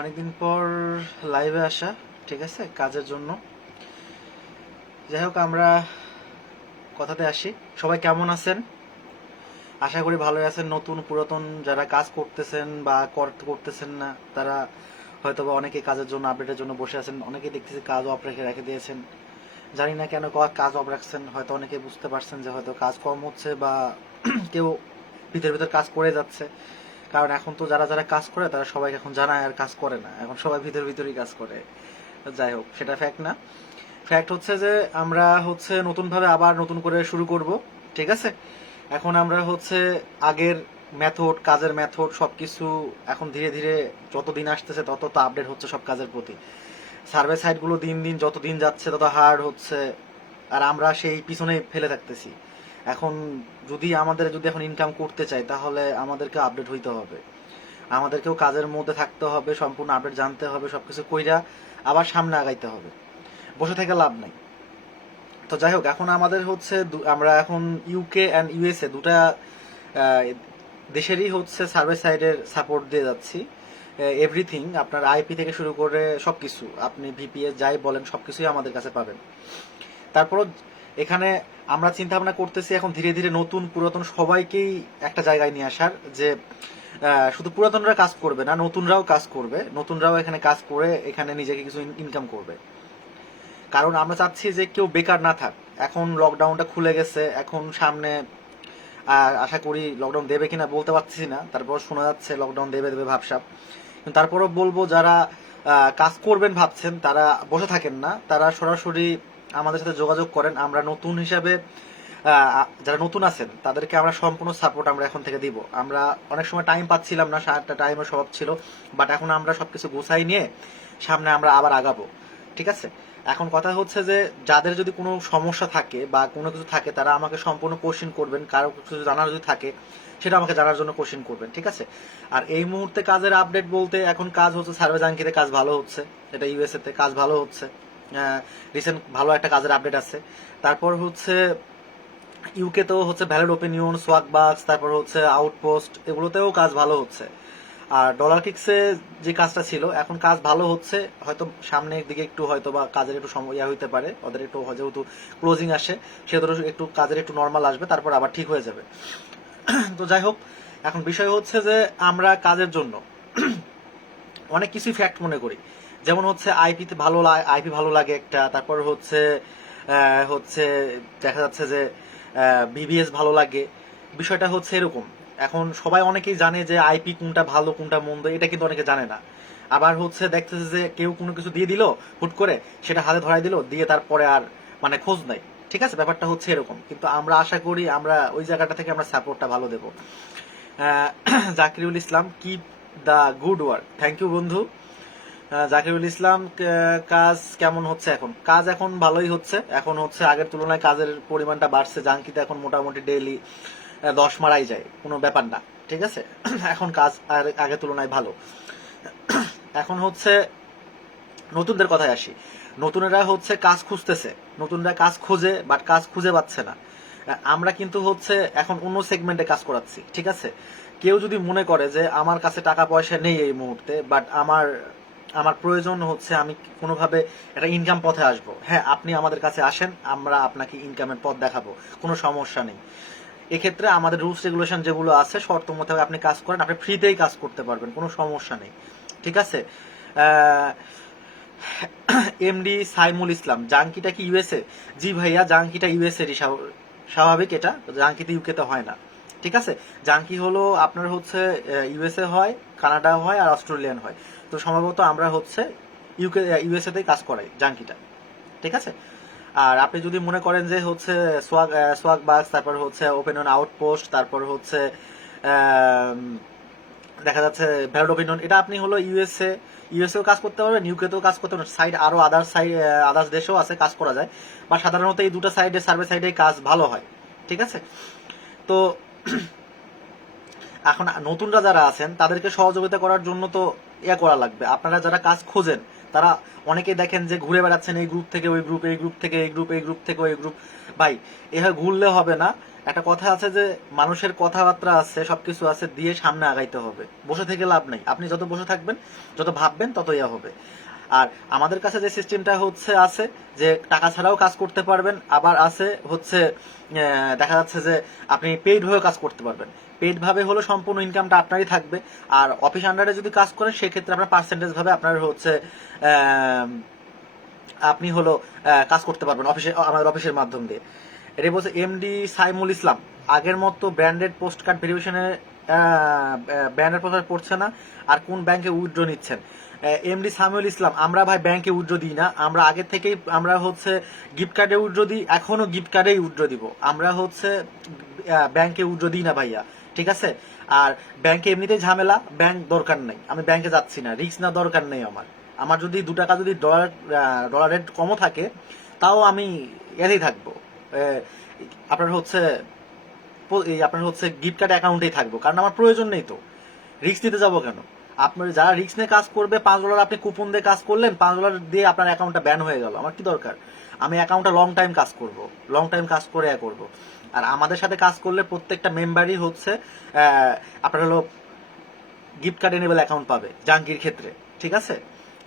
অনেকদিন পর লাইভে আসা, ঠিক আছে, কাজের জন্য। যাই হোক, আমরা কথাতে আসি। সবাই কেমন আছেন? আশা করি ভালোই আছেন। নতুন পুরাতন যারা কাজ করতেছেন বা করতেছেন না, তারা হয়তো বা অনেকে কাজের জন্য, আপডেটের জন্য বসে আছেন। অনেকে দেখতেছি কাজ অফ রেখে রেখে দিয়েছেন। জানি না কেন কাজ অফ রাখছেন। হয়তো অনেকে বুঝতে পারছেন যে হয়তো কাজ কম হচ্ছে, বা কেউ ভিতর ভিতর কাজ করে যাচ্ছে। কারণ এখন তো যারা যারা কাজ করে তারা সবাই এখন জানায় আর কাজ করে না, এখন সবাই ভিতর ভিতরই কাজ করে। যাই হোক, সেটা ফ্যাক্ট না। ফ্যাক্ট হচ্ছে যে আমরা নতুনভাবে আবার নতুন করে শুরু করব, ঠিক আছে। এখন আমরা আগের মেথড, কাজের মেথড সবকিছু এখন ধীরে ধীরে যত দিন আসতেছে তত তো আপডেট হচ্ছে সব কাজের প্রতি। সার্ভে সাইটগুলো দিন দিন যত দিন যাচ্ছে তত হার্ড হচ্ছে, আর আমরা সেই পিছনে ফেলে থাকতেছি। এখন যদি এখন ইনকাম করতে চাই, তাহলে আমাদেরকে আপডেট হইতে হবে। আমাদেরকেও কাজের মধ্যে থাকতে হবে, সম্পূর্ণ আপডেট জানতে হবে, সবকিছু কইরা আবার সামনে আগাইতে হবে। বসে থেকে লাভ নাই। তো যাই হোক, এখন আমাদের আমরা এখন ইউকে অ্যান্ড ইউএসএ দুটা দেশেরই সার্ভে সাইডের সাপোর্ট দিয়ে যাচ্ছি। এভরিথিং, আপনার আইপি থেকে শুরু করে সবকিছু, আপনি ভিপিএস যাই বলেন সবকিছুই আমাদের কাছে পাবেন। তারপরও এখানে আমরা চিন্তা ভাবনা করতেছি এখন ধীরে ধীরে নতুন পুরাতন সবাইকেই একটা জায়গায় নিয়ে আসার, যে শুধু পুরাতনরা কাজ করবে না, নতুনরাও কাজ করবে, নতুনরাও এখানে কাজ করে এখানে নিজেকে কিছু ইনকাম করবে। কারণ আমরা চাচ্ছি যে কেউ বেকার না থাক। এখন লকডাউনটা খুলে গেছে, এখন সামনে আশা করি লকডাউন দেবে কিনা বলতে পারছি না, তারপর শোনা যাচ্ছে লকডাউন দেবে দেবে ভাবসাব। কিন্তু তারপরও বলবো, যারা কাজ করবেন ভাবছেন তারা বসে থাকেন না, তারা সরাসরি আমাদের সাথে যোগাযোগ করেন। আমরা নতুন হিসাবে যারা নতুন আছেন তাদেরকে আমরা সম্পূর্ণ সাপোর্ট আমরা এখন থেকে দিব। আমরা অনেক সময় টাইম পাচ্ছিলাম না, সারাটা টাইমের স্বভাব ছিল, বাট এখন আমরা সবকিছু গোছাই নিয়ে সামনে আমরা আবার আগাবো, ঠিক আছে। এখন কথা হচ্ছে যে যাদের যদি কোনো সমস্যা থাকে বা কোনো কিছু থাকে, তারা আমাকে সম্পূর্ণ কোশ্চিন করবেন। কারো কিছু জানার যদি থাকে, সেটা আমাকে জানার জন্য কোশ্চিন করবেন, ঠিক আছে। আর এই মুহূর্তে কাজের আপডেট বলতে, এখন কাজ হচ্ছে সার্ভে জাঙ্কিতে কাজ ভালো হচ্ছে, এটা ইউএসএ তে কাজ ভালো হচ্ছে। রিসেন্ট ভালো একটা কাজের আপডেট আছে। তারপর ইউকে তেও ভ্যালিড ওপিনিয়ন, সোয়াক বাক্স, তারপর আউটপোস্ট, এগুলোতেও কাজ ভালো হচ্ছে। আর ডলার কিক্সে যে কাজটা ছিল, এখন কাজ ভালো হচ্ছে। হয়তো সামনের দিকে একটু হয়তো বা কাজের একটু সময় হইতে পারে, ওদের একটু যেহেতু ক্লোজিং আসে, সেহেতু একটু কাজের একটু নর্মাল আসবে, তারপর আবার ঠিক হয়ে যাবে। তো যাই হোক, এখন বিষয় হচ্ছে যে আমরা কাজের জন্য অনেক কিছুই ফ্যাক্ট মনে করি। যেমন আইপিতে আইপি ভালো লাগে একটা, তারপর হচ্ছে দেখা যাচ্ছে যে বিবিএস ভালো লাগে। বিষয়টা এরকম। এখন সবাই অনেকেই জানে যে আইপি কোনটা ভালো কোনটা মন্দ, এটা কিন্তু অনেকে জানে না। আবার দেখতেছে যে কেউ কোনো কিছু দিয়ে দিল হুট করে, সেটা হাতে ধরাই দিল, দিয়ে তারপরে আর মানে খোঁজ নাই, ঠিক আছে। ব্যাপারটা এরকম। কিন্তু আমরা আশা করি আমরা ওই জায়গাটা থেকে আমরা সাপোর্টটা ভালো দেবো। Zakirul Islam, keep the good work. Thank you বন্ধু। জাকিরুল ইসলাম, কাজ কেমন হচ্ছে? এখন কাজ এখন ভালোই হচ্ছে। এখন আগের তুলনায় কাজের পরিমাণটা বাড়ছে। জাঙ্কিতে এখন মোটামুটি ডেইলি 10 মারাই যায়, কোনো ব্যাপার না, ঠিক আছে। এখন কাজ আর আগের তুলনায় ভালো। এখন নতুনদের কথায় আসি। নতুনেরা কাজ খুঁজতেছে, নতুনরা কাজ খোঁজে, বাট কাজ খুঁজে পাচ্ছে না। আমরা কিন্তু এখন অন্য সেগমেন্টে কাজ করাচ্ছি, ঠিক আছে। কেউ যদি মনে করে যে আমার কাছে টাকা পয়সা নেই এই মুহূর্তে, বাট আমার আমার প্রয়োজন আমি কোনোভাবে একটা ইনকাম পথে আসবো, হ্যাঁ, আপনি আমাদের কাছে আসেন, আমরা আপনাকে ইনকামের পথ দেখাবো, কোনো সমস্যা নেই। এক্ষেত্রে আমাদের রুলস রেগুলেশন যেগুলো আছে, শর্ত মোতাবেক আপনি কাজ করেন, আপনি ফ্রিতেই কাজ করতে পারবেন, কোনো সমস্যা নেই, ঠিক আছে। এমডি সাইমুল ইসলাম, জাঙ্কিটা কি ইউএসএ? জি ভাইয়া, জাঙ্কিটা ইউএসএ স্বাভাবিক, এটা জাঙ্কিতে ইউকেতে হয় না, ঠিক আছে। জাঙ্কি হলো আপনার ইউএসএ হয়, কানাডা হয়, আর অস্ট্রেলিয়ান হয়। তো সম্ভবত আমরা ইউএসএ তেই কাজ করাই জাঙ্কিটা, ঠিক আছে। আর আপনি যদি মনে করেন যে সোয়াগ বাক্স, তারপর ওপেন অন আউটপোস্ট, তারপর দেখা যাচ্ছে ভ্যালিড ওপিনিয়ন, এটা আপনি ইউএসএও কাজ করতে পারবেন, ইউকেতেও কাজ করতে পারবেন। আরো আদার্স দেশেও আছে, কাজ করা যায়। বা সাধারণত এই দুটো সাইডে, সার্ভে সাইডে কাজ ভালো হয়, ঠিক আছে। তো এখন নতুনরা যারা আছেন তাদেরকে সহযোগিতা করার জন্য তো করা লাগবে। আপনারা যারা কাজ খোঁজেন তারা অনেকেই দেখেন যে ঘুরে বেড়াচ্ছেন এই গ্রুপ থেকে ওই গ্রুপ, এই গ্রুপ থেকে এই গ্রুপ, এই গ্রুপ থেকে ওই গ্রুপ। ভাই এভাবে ঘুরলে হবে না। একটা কথা আছে যে মানুষের কথাবার্তা আছে, সবকিছু আছে, দিয়ে সামনে আগাইতে হবে। বসে থেকে লাভ নেই। আপনি যত বসে থাকবেন, যত ভাববেন, তত ইয়া হবে। আর আমাদের কাছে যে সিস্টেমটা হচ্ছে আছে যে টাকা ছাড়াও কাজ করতে পারবেন, আবার আছে হচ্ছে দেখা যাচ্ছে যে আপনি পেইড ভাবে কাজ করতে পারবেন। পেইড ভাবে হলো সম্পূর্ণ ইনকামটা আপনারই থাকবে। আর অফিস আন্ডারে যদি কাজ করেন সেক্ষেত্রে আপনার পার্সেন্টেজ ভাবে আপনার হচ্ছে আপনি হলো কাজ করতে পারবেন অফিসে, আমাদের অফিসের মাধ্যম দিয়ে। এটা বলছে এমডি সাইমুল ইসলাম। আগের মতো ব্র্যান্ডেড পোস্ট কার্ড ভেরিফিকেশনের ব্র্যান্ডের পোস্ট পড়ছে না। আর কোন ব্যাংকে উইথড্র নিচ্ছেন? এমডি সাইমুল ইসলাম, আমরা ভাই ব্যাংকে উইথড্র দিই না। আমরা আগে থেকেই আমরা হচ্ছে গিফট কার্ডে উইথড্র দিই, এখনো গিফট কার্ডেই উইথড্র দিব। আমরা হচ্ছে ব্যাংকে উইথড্র দিই না ভাইয়া, ঠিক আছে? আর ব্যাংকে এমনিতেই ঝামেলা, ব্যাংক দরকার নেই, আমি ব্যাংকে যাচ্ছি না, রিস্ক না দরকার নেই আমার। আমার যদি 2 টাকা যদি ডলার রেট কমও থাকে, তাও আমি এতেই থাকবো, আপনার হচ্ছে আপনার হচ্ছে গিফট কার্ড অ্যাকাউন্টেই থাকবো, কারণ আমার প্রয়োজন নেই তো, রিস্ক নিতে যাবো কেন? আপনার যারা রিস্ক নিয়ে কাজ করবে, $5 আপনি কুপন দিয়ে কাজ করলেন, $5 দিয়ে আপনার অ্যাকাউন্টটা ব্যান হয়ে গেল, আমার কি দরকার? আমি অ্যাকাউন্টটা লং টাইম কাজ করব, লং টাইম কাজ করে করব। আর আমাদের সাথে কাজ করলে প্রত্যেকটা মেম্বারই হচ্ছে আপনার হলো গিফট কার্ড এনেবল অ্যাকাউন্ট পাবে জাঙ্কির ক্ষেত্রে, ঠিক আছে?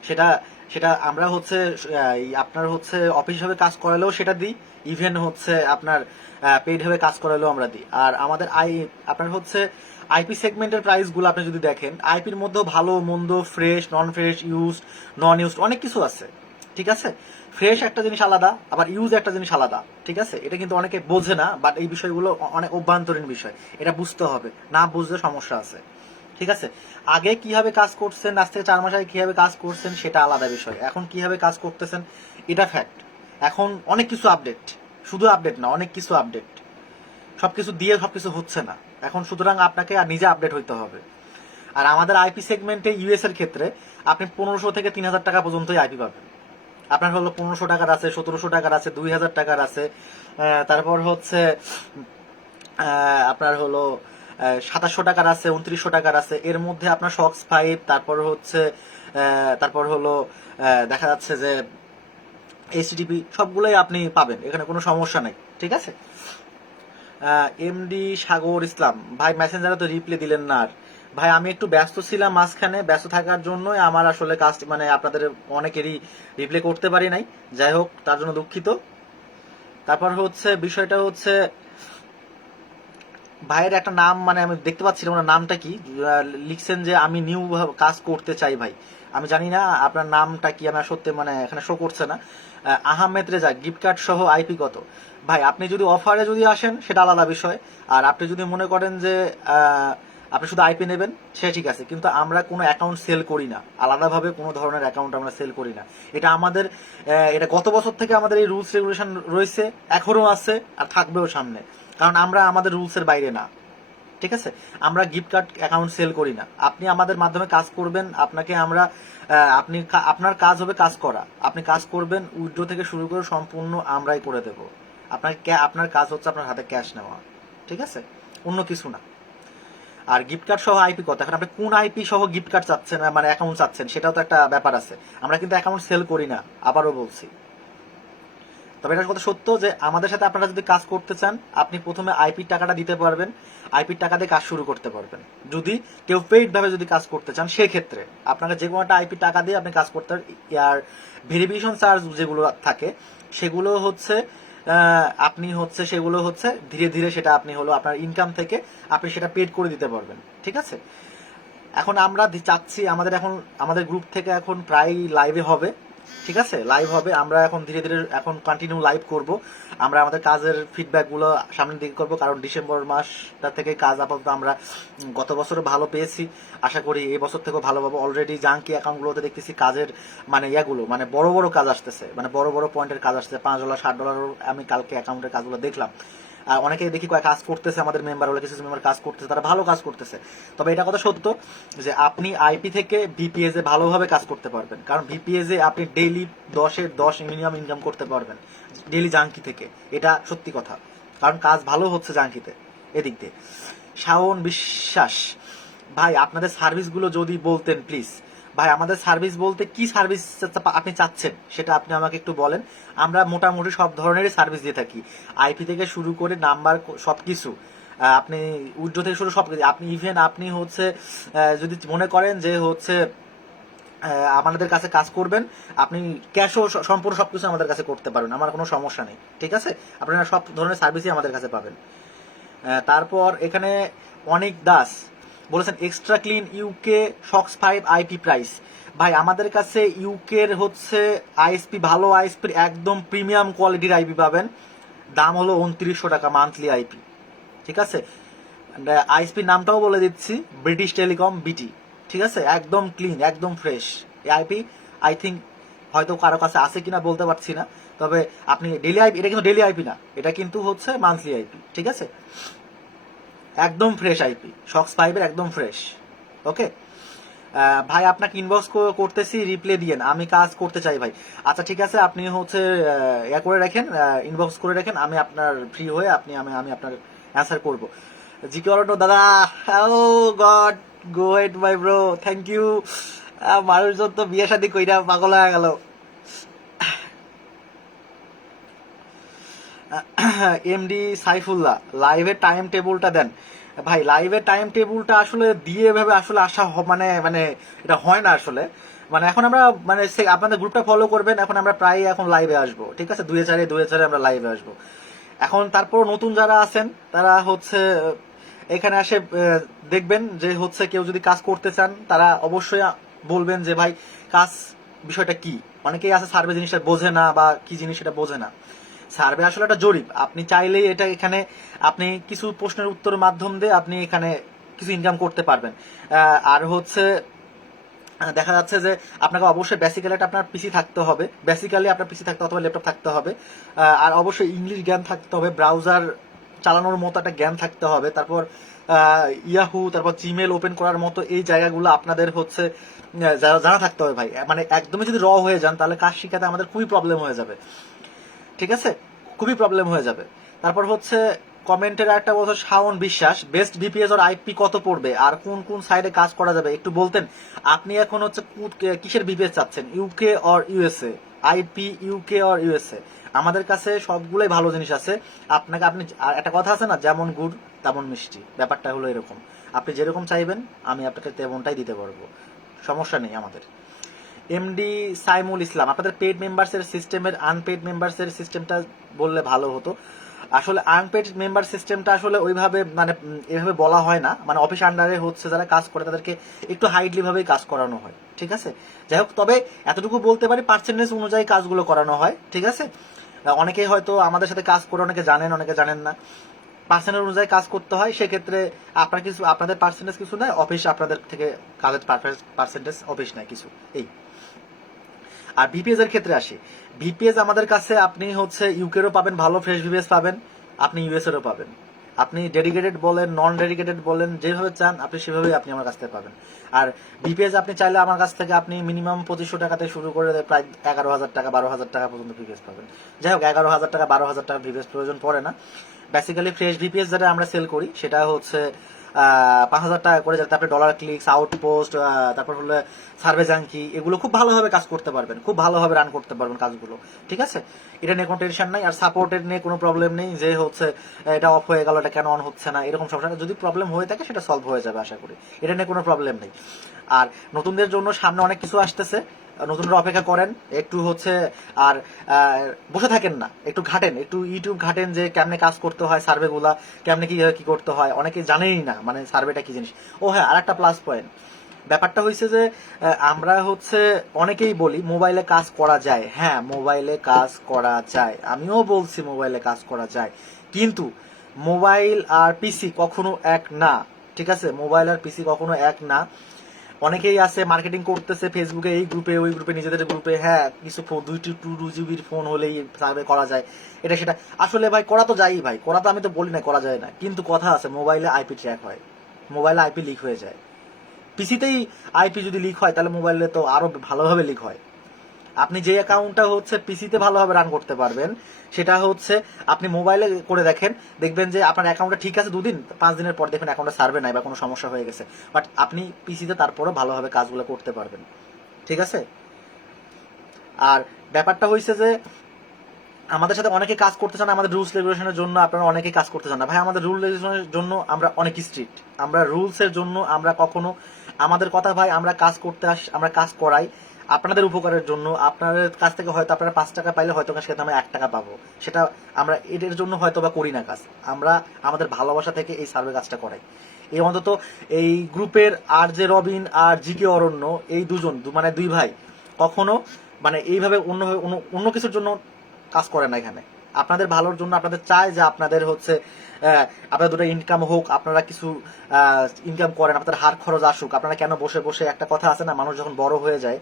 সেটা সেটা আমরা হচ্ছে আপনার হচ্ছে অফিস ভাবে কাজ করালেও সেটা দিই, ইভেন হচ্ছে আপনার পেইড ভাবে কাজ করালেও আমরা দিই। আর আমাদের আপনার হচ্ছে আইপি সেগমেন্টের প্রাইস গুলো আপনি যদি দেখেন, আইপির মধ্যেও ভালো মন্দ, ফ্রেশ, নন ফ্রেশ, ইউজ, নন ইউজ, অনেক কিছু আছে, ঠিক আছে? ফ্রেশ একটা জিনিস আলাদা, আবার ইউজ একটা জিনিস আলাদা, ঠিক আছে? এটা কিন্তু অনেকে বোঝে না, বাট এই বিষয়গুলো অনেক অভ্যন্তরীণ বিষয়, এটা বুঝতে হবে, না বুঝলে সমস্যা আছে, ঠিক আছে? আগে কিভাবে কাজ করছেন, আজ থেকে 4 মাস আগে কিভাবে কাজ করছেন সেটা আলাদা বিষয়, এখন কিভাবে কাজ করতেছেন এটা ফ্যাক্ট। এখন অনেক কিছু আপডেট, শুধু আপডেট না, অনেক কিছু আপডেট, সবকিছু দিয়ে সবকিছু হচ্ছে না এখন, সুতরাং আপনাকে আর নিজে আপডেট হইতে হবে। আর আমাদের আইপি সেগমেন্টে ইউএস এর ক্ষেত্রে আপনি 1500 থেকে 3000 টাকা পর্যন্তই আইপি পাবেন। আপনার হলো 1500 টাকার আছে, 1700 টাকার আছে, 2000 টাকার আছে, তারপর হচ্ছে আপনার হলো 2700 টাকার আছে, 2900 টাকার আছে। এর মধ্যে আপনার শক্স 5, তারপর হলো দেখা যাচ্ছে যে এইচটিটিপি সবগুলোই আপনি পাবেন, এখানে কোনো সমস্যা নাই, ঠিক আছে? এমডি সাগর ইসলাম ভাই, মেসেঞ্জারে তো রিপ্লাই দিলেন না আর। ভাই আমি একটু ব্যস্ত ছিলাম, মাঝখানে ব্যস্ত থাকার জন্যই আমার আসলে কাজ মানে আপনাদের অনেকেরই রিপ্লাই করতে পারি নাই, যাই হোক তার জন্য দুঃখিত। তারপর হচ্ছে বিষয়টা হচ্ছে ভাইয়ের একটা নাম মানে আমি দেখতে পাচ্ছিলাম না, নামটা কি লিখছেন যে আমি নিউ কাজ করতে চাই। ভাই আমি জানি না আপনার নামটা কি, আমার সত্যি মানে এখানে শো করছে না। আহমেদ রেজা, গিফট কার্ড সহ আইপি কত? ভাই আপনি যদি অফারে যদি আসেন সেটা আলাদা বিষয়, আর আপনি যদি মনে করেন যে আপনি শুধু আইপি নেবেন সে ঠিক আছে, কিন্তু আমরা কোনো অ্যাকাউন্ট সেল করি না, আলাদাভাবে কোনো ধরনের অ্যাকাউন্ট আমরা সেল করি না। এটা আমাদের এটা গত বছর থেকে আমাদের এই রুলস রেগুলেশন রয়েছে, এখনো আছে আর থাকবেও সামনে, কারণ আমরা আমাদের রুলসের বাইরে না, ঠিক আছে? আমরা গিফট কার্ড অ্যাকাউন্ট সেল করি না। আপনি আমাদের মাধ্যমে কাজ করবেন, আপনাকে আমরা আপনার কাজ হবে কাজ করা, আপনি কাজ করবেন, উইথড্র থেকে শুরু করে সম্পূর্ণ আমরাই করে দেব। আপনার কাজ হচ্ছে আপনার হাতে ক্যাশ নেওয়া, ঠিক আছে? অন্য কিছু না। আর গিফট কার্ড সহ আইপি কত? এখন আপনি কোন আইপি সহ গিফট কার্ড চাচ্ছেন মানে অ্যাকাউন্ট চাচ্ছেন, সেটাও তো একটা ব্যাপার আছে। আমরা কিন্তু অ্যাকাউন্ট সেল করি না, আবারও বলছি। তবে এটা কথা সত্য যে আমাদের সাথে আপনারা যদি কাজ করতে চান, আপনি প্রথমে আইপির টাকাটা দিতে পারবেন, আইপির টাকা দিয়ে কাজ শুরু করতে পারবেন। যদি কেউ পেইড ভাবে যদি কাজ করতে চান, সেক্ষেত্রে আপনাকে যে কোনো একটা আইপির টাকা দিয়ে আপনি কাজ করতে পারেন। আর ভেরিফিকেশন চার্জ যেগুলো থাকে সেগুলো হচ্ছে আপনি হচ্ছে সেগুলো হচ্ছে ধীরে ধীরে সেটা আপনি হলো আপনার ইনকাম থেকে আপনি সেটা পেড করে দিতে পারবেন, ঠিক আছে? এখন আমরা চাচ্ছি আমাদের গ্রুপ থেকে এখন প্রায় লাইভে হবে, ঠিক আছে? লাইভ হবে, আমরা এখন ধীরে ধীরে এখন কন্টিনিউ লাইভ করব। আমরা আমাদের কাজের ফিডব্যাক গুলো সামনের দিকে করব, কারণ ডিসেম্বর মাসটা থেকে কাজ আপাতত আমরা গত বছরও ভালো পেয়েছি, আশা করি এই বছর থেকেও ভালো পাবো। অলরেডি জাঙ্কি অ্যাকাউন্টগুলোতে দেখতেছি কাজের মানে ইয়াগুলো মানে বড় বড় কাজ আসতেছে, মানে বড় বড় পয়েন্টের কাজ আসছে, $5 $60 আমি কালকে অ্যাকাউন্টের কাজগুলো দেখলাম। আর অনেকেই দেখি কয়েক কাজ করতেছে, আমাদের মেম্বার হলে কিছু মেম্বার কাজ করতেছে, তারা ভালো কাজ করতেছে। তবে এটা কথা সত্য যে আপনি আইপি থেকে ভিপিএস এ ভালোভাবে কাজ করতে পারবেন, কারণ ভিপিএস এ আপনি ডেইলি 10 মিনিমাম ইনকাম করতে পারবেন ডেইলি জাঙ্কি থেকে, এটা সত্যি কথা, কারণ কাজ ভালো হচ্ছে জাঙ্কিতে এদিক দিয়ে। শাওন বিশ্বাস ভাই, আপনাদের সার্ভিসগুলো যদি বলতেন প্লিজ। ভাই আমাদের সার্ভিস বলতে কি সার্ভিস আপনি চাচ্ছেন সেটা আপনি আমাকে একটু বলেন। আমরা মোটামুটি সব ধরনেরই সার্ভিস দিয়ে থাকি, আইপি থেকে শুরু করে নাম্বার সবকিছু, আপনি উইথড্র থেকে শুরু সব কিছু। আপনি ইভেন আপনি হচ্ছে যদি মনে করেন যে হচ্ছে আমাদের কাছে কাজ করবেন, আপনি ক্যাশও সম্পূর্ণ সবকিছু আমাদের কাছে করতে পারবেন, আমার কোনো সমস্যা নেই, ঠিক আছে। আপনারা সব ধরনের সার্ভিসই আমাদের কাছে পাবেন। তারপর এখানে অনেক দাস বলেছেন extra clean UK শক্স 5 IP price. ভাই আমাদের কাছে ইউকের হচ্ছে আইএসপি, ভালো আইএসপির একদম প্রিমিয়াম কোয়ালিটির আইপি পাবেন, দাম হলো 2900 টাকা মান্থলি আইপি, ঠিক আছে। আইএসপির নামটাও বলে দিচ্ছি, ব্রিটিশ টেলিকম বিটি, ঠিক আছে। একদম ক্লিন, একদম ফ্রেশ এই আইপি। আই থিঙ্ক হয়তো কারো কাছে আছে কিনা বলতে পারছি না, তবে আপনি ডেলি আইপি, এটা কিন্তু ডেলি আইপি না, এটা কিন্তু হচ্ছে মান্থলি আইপি, ঠিক আছে। একদম ফ্রেশ আইপি, শক্স 5 এর একদম ফ্রেশ। ওকে ভাই, আপনাকে ইনবক্স করতেছি, রিপ্লাই দিয়েন, আমি কাজ করতে চাই ভাই। আচ্ছা ঠিক আছে, আপনি হচ্ছে ইয়া করে রাখেন, ইনবক্স করে রাখেন, আমি আপনার ফ্রি হয়ে আমি আপনার অ্যান্সার করবো। জিকে অলটো দাদা, oh God, go head my bro, thank you. মানুষজন তো বিয়ে শাদী কইরা পাগল হয়ে গেল। এমডি সাইফুল্লাহ, লাইভের টাইম টেবিলটা দেন। ভাই লাইভের টাইম টেবিলটা আসলে দিয়ে এভাবে আসলে আসা মানে মানে এটা হয় না আসলে। মানে এখন আমরা মানে আপনাদের গ্রুপটা ফলো করবেন, এখন আমরা প্রায় এখন লাইভে আসবো, ঠিক আছে, দুয়ে চারে আমরা লাইভে আসবো। এখন তারপর নতুন যারা আছেন তারা হচ্ছে এখানে আসে দেখবেন যে হচ্ছে কেউ যদি কাজ করতে চান তারা অবশ্যই বলবেন যে ভাই কাজ বিষয়টা কি। অনেকেই আছে সার্ভে জিনিসটা বোঝে না বা কি জিনিস সেটা বোঝে না। সার্ভে আসলে একটা জরিপ, আপনি চাইলেই এটা এখানে আপনি কিছু প্রশ্নের উত্তর মাধ্যম দিয়ে আপনি এখানে কিছু ইনকাম করতে পারবেন। আর হচ্ছে দেখা যাচ্ছে যে আপনাকে অবশ্যই বেসিক্যালি আপনার পিসি থাকতে হবে, বেসিক্যালি আপনার পিসি থাকতে হবে, ল্যাপটপ থাকতে হবে, আর অবশ্যই ইংলিশ জ্ঞান থাকতে হবে, ব্রাউজার চালানোর মতো একটা জ্ঞান থাকতে হবে, তারপর ইয়াহু, তারপর জিমেল ওপেন করার মতো এই জায়গাগুলো আপনাদের হচ্ছে জানা থাকতে হবে ভাই। মানে একদমই যদি হয়ে যান তাহলে কাজ শিখাতে আমাদের খুবই প্রবলেম হয়ে যাবে, ঠিক আছে, খুবই প্রবলেম হয়ে যাবে। তারপর হচ্ছে কমেন্টের একটা বলছে শাওন বিশ্বাস, বেস্ট ভিপিএস আর আইপি কত পড়বে আর কোন কোন সাইডে কাজ করা যাবে একটু বলতেন। আপনি এখন হচ্ছে কিসের ভিপিএস চাচ্ছেন, UK or USA, IP UK or USA? আমাদের কাছে সবগুলোই ভালো জিনিস আছে। আপনাকে আপনি একটা কথা আছে না, যেমন গুড় তেমন মিষ্টি, ব্যাপারটা হলো এরকম। আপনি যেরকম চাইবেন আমি আপনাকে তেমনটাই দিতে পারবো, সমস্যা নেই আমাদের। এমডি সাইমুল ইসলাম, আপনাদের পেড মেম্বার্সের সিস্টেমের আনপেড মেম্বার্সের সিস্টেমটা বললে ভালো হতো। আসলে আনপেড মেম্বার সিস্টেমটা আসলে ওইভাবে মানে এভাবে বলা হয় না, মানে অফিস আন্ডারে হচ্ছে যারা কাজ করে তাদেরকে একটু হাইটলি ভাবেই কাজ করানো হয়, ঠিক আছে। যাই হোক, তবে এতটুকু বলতে পারি পার্সেন্টেজ অনুযায়ী কাজগুলো করানো হয়, ঠিক আছে। অনেকেই হয়তো আমাদের সাথে কাজ করে, অনেকে জানেন অনেকে জানেন না, পার্সেন্টেজ অনুযায়ী কাজ করতে হয়। সেক্ষেত্রে আপনার কিছু, আপনাদের পার্সেন্টেজ কিছু নেয় অফিস, আপনাদের থেকে কাজের পার্সেন্টেজ অফিস নেয় কিছু, এই। আর ভিপিএস এর ক্ষেত্রে আসি, ভিপিএস আমাদের কাছে আপনি হচ্ছে ইউকেরও পাবেন, ভালো ফ্রেশ ভিপিএস পাবেন, আপনি ইউএস এরও পাবেন। আপনি ডেডিকেটেড বলেন, নন ডেডিকেটেড বলেন, যেভাবে চান আপনি সেভাবেই আপনি আমার কাছ থেকে পাবেন। আর ভিপিএস আপনি চাইলে আমার কাছ থেকে আপনি মিনিমাম 2500 টাকা থেকে শুরু করে প্রায় 11,000 টাকা 12,000 টাকা পর্যন্ত ভিপিএস পাবেন। যাই হোক, 11,000 টাকা 12,000 টাকা ভিপিএস প্রয়োজন পড়ে না। বেসিক্যালি ফ্রেশ ভিপিএস যেটা আমরা সেল করি সেটা হচ্ছে 5,000 টাকা করে, যাতে আপনি ডলার ক্লিকস, আউটপোস্ট, তারপর হলো সার্ভে জাঙ্কি, এগুলো খুব ভালোভাবে কাজ করতে পারবেন, খুব ভালোভাবে রান করতে পারবেন কাজগুলো, ঠিক আছে। এটা নিয়ে কোনো টেনশন নাই। আর সাপোর্টের নিয়ে কোনো প্রবলেম নেই যে হচ্ছে এটা অফ হয়ে গেল, এটা কেন অন হচ্ছে না, এরকম সমস্যা। যদি প্রবলেম হয়ে থাকে সেটা সলভ হয়ে যাবে আশা করি, এটা নিয়ে কোনো প্রবলেম নেই। আর নতুনদের জন্য সামনে অনেক কিছু আসতেছে, নতুনরা অপেক্ষা করেন একটু হচ্ছে। আর বসে থাকেন না, একটু ঘাটেন, একটু ইউটিউব ঘাটেন যে কেমনে কাজ করতে হয়, সার্ভে গুলা কেমনে কি করতে হয়, অনেকে জানেই না মানে সার্ভেটা কি জিনিস। ও হ্যাঁ, আর একটা প্লাস পয়েন্ট, ব্যাপারটা হয়েছে যে আমরা হচ্ছে অনেকেই বলি মোবাইলে কাজ করা যায়, হ্যাঁ মোবাইলে কাজ করা যায়, আমিও বলছি মোবাইলে কাজ করা যায়, কিন্তু মোবাইল আর পিসি কখনো এক না, ঠিক আছে। মোবাইল আর পিসি কখনো এক না। অনেকেই আছে মার্কেটিং করতেছে ফেসবুকে, এই গ্রুপে ওই গ্রুপে, নিজেদের গ্রুপে, হ্যাঁ কিছু ফোন 2 জিবির ফোন হলেই সার্ভে করা যায়, এটা সেটা। আসলে ভাই করা তো যাই ভাই, করা তো আমি তো বলি না করা যায় না, কিন্তু কথা আছে মোবাইলে আইপি ট্র্যাক হয়, মোবাইলে আইপি লিক হয়ে যায়। পিসিতেই আইপি যদি লিক হয় তাহলে মোবাইলে তো আরো ভালোভাবে লিক হয়। আপনি যে অ্যাকাউন্টটা হচ্ছে পিসিতে ভালোভাবে রান করতে পারবেন, সেটা হচ্ছে আপনি মোবাইলে করে দেখেন, দেখবেন যে আপনার অ্যাকাউন্টটা ঠিক আছে 2 দিন, 5 দিনের পর দেখবেন অ্যাকাউন্টটা সার্ভে নাই বা কোনো সমস্যা হয়ে গেছে, বাট আপনি পিসিতে তারপরে ভালোভাবে কাজগুলো করতে পারবেন। ঠিক আছে। আর ব্যাপারটা হয়েছে যে আমাদের সাথে অনেকে কাজ করতে চান আমাদের রুলস রেগুলেশনের জন্য, আপনারা অনেকেই কাজ করতে চান না ভাই। আমাদের রুল রেগুলেশনের জন্য আমরা অনেক স্ট্রিক্ট, আমরা রুলসের জন্য আমরা কখনো আমাদের কথা ভাই, আমরা কাজ করতে আমরা কাজ করাই আপনাদের উপকারের জন্য। আপনাদের কাছ থেকে হয়তো আপনারা 5 টাকা পাইলে হয়তো সেটা আমরা 1 টাকা পাবো, সেটা আমরা এদের জন্য হয়তো বা করি না কাজ, আমরা আমাদের ভালোবাসা থেকে এই সার্ভে কাজটা করাই। এই অন্তত এই গ্রুপের আর যে রবিন আর জিকে অরণ্য, এই দুজন মানে 2 ভাই কখনো মানে এইভাবে অন্য অন্য কিছুর জন্য কাজ করে না এখানে। আপনাদের ভালোর জন্য, আপনাদের চায় যে আপনাদের হচ্ছে আপনাদের দুটো ইনকাম হোক, আপনারা কিছু ইনকাম করেন, আপনাদের হাত খরচ আসুক। আপনারা কেন বসে বসে, একটা কথা আছে না, মানুষ যখন বড় হয়ে যায়,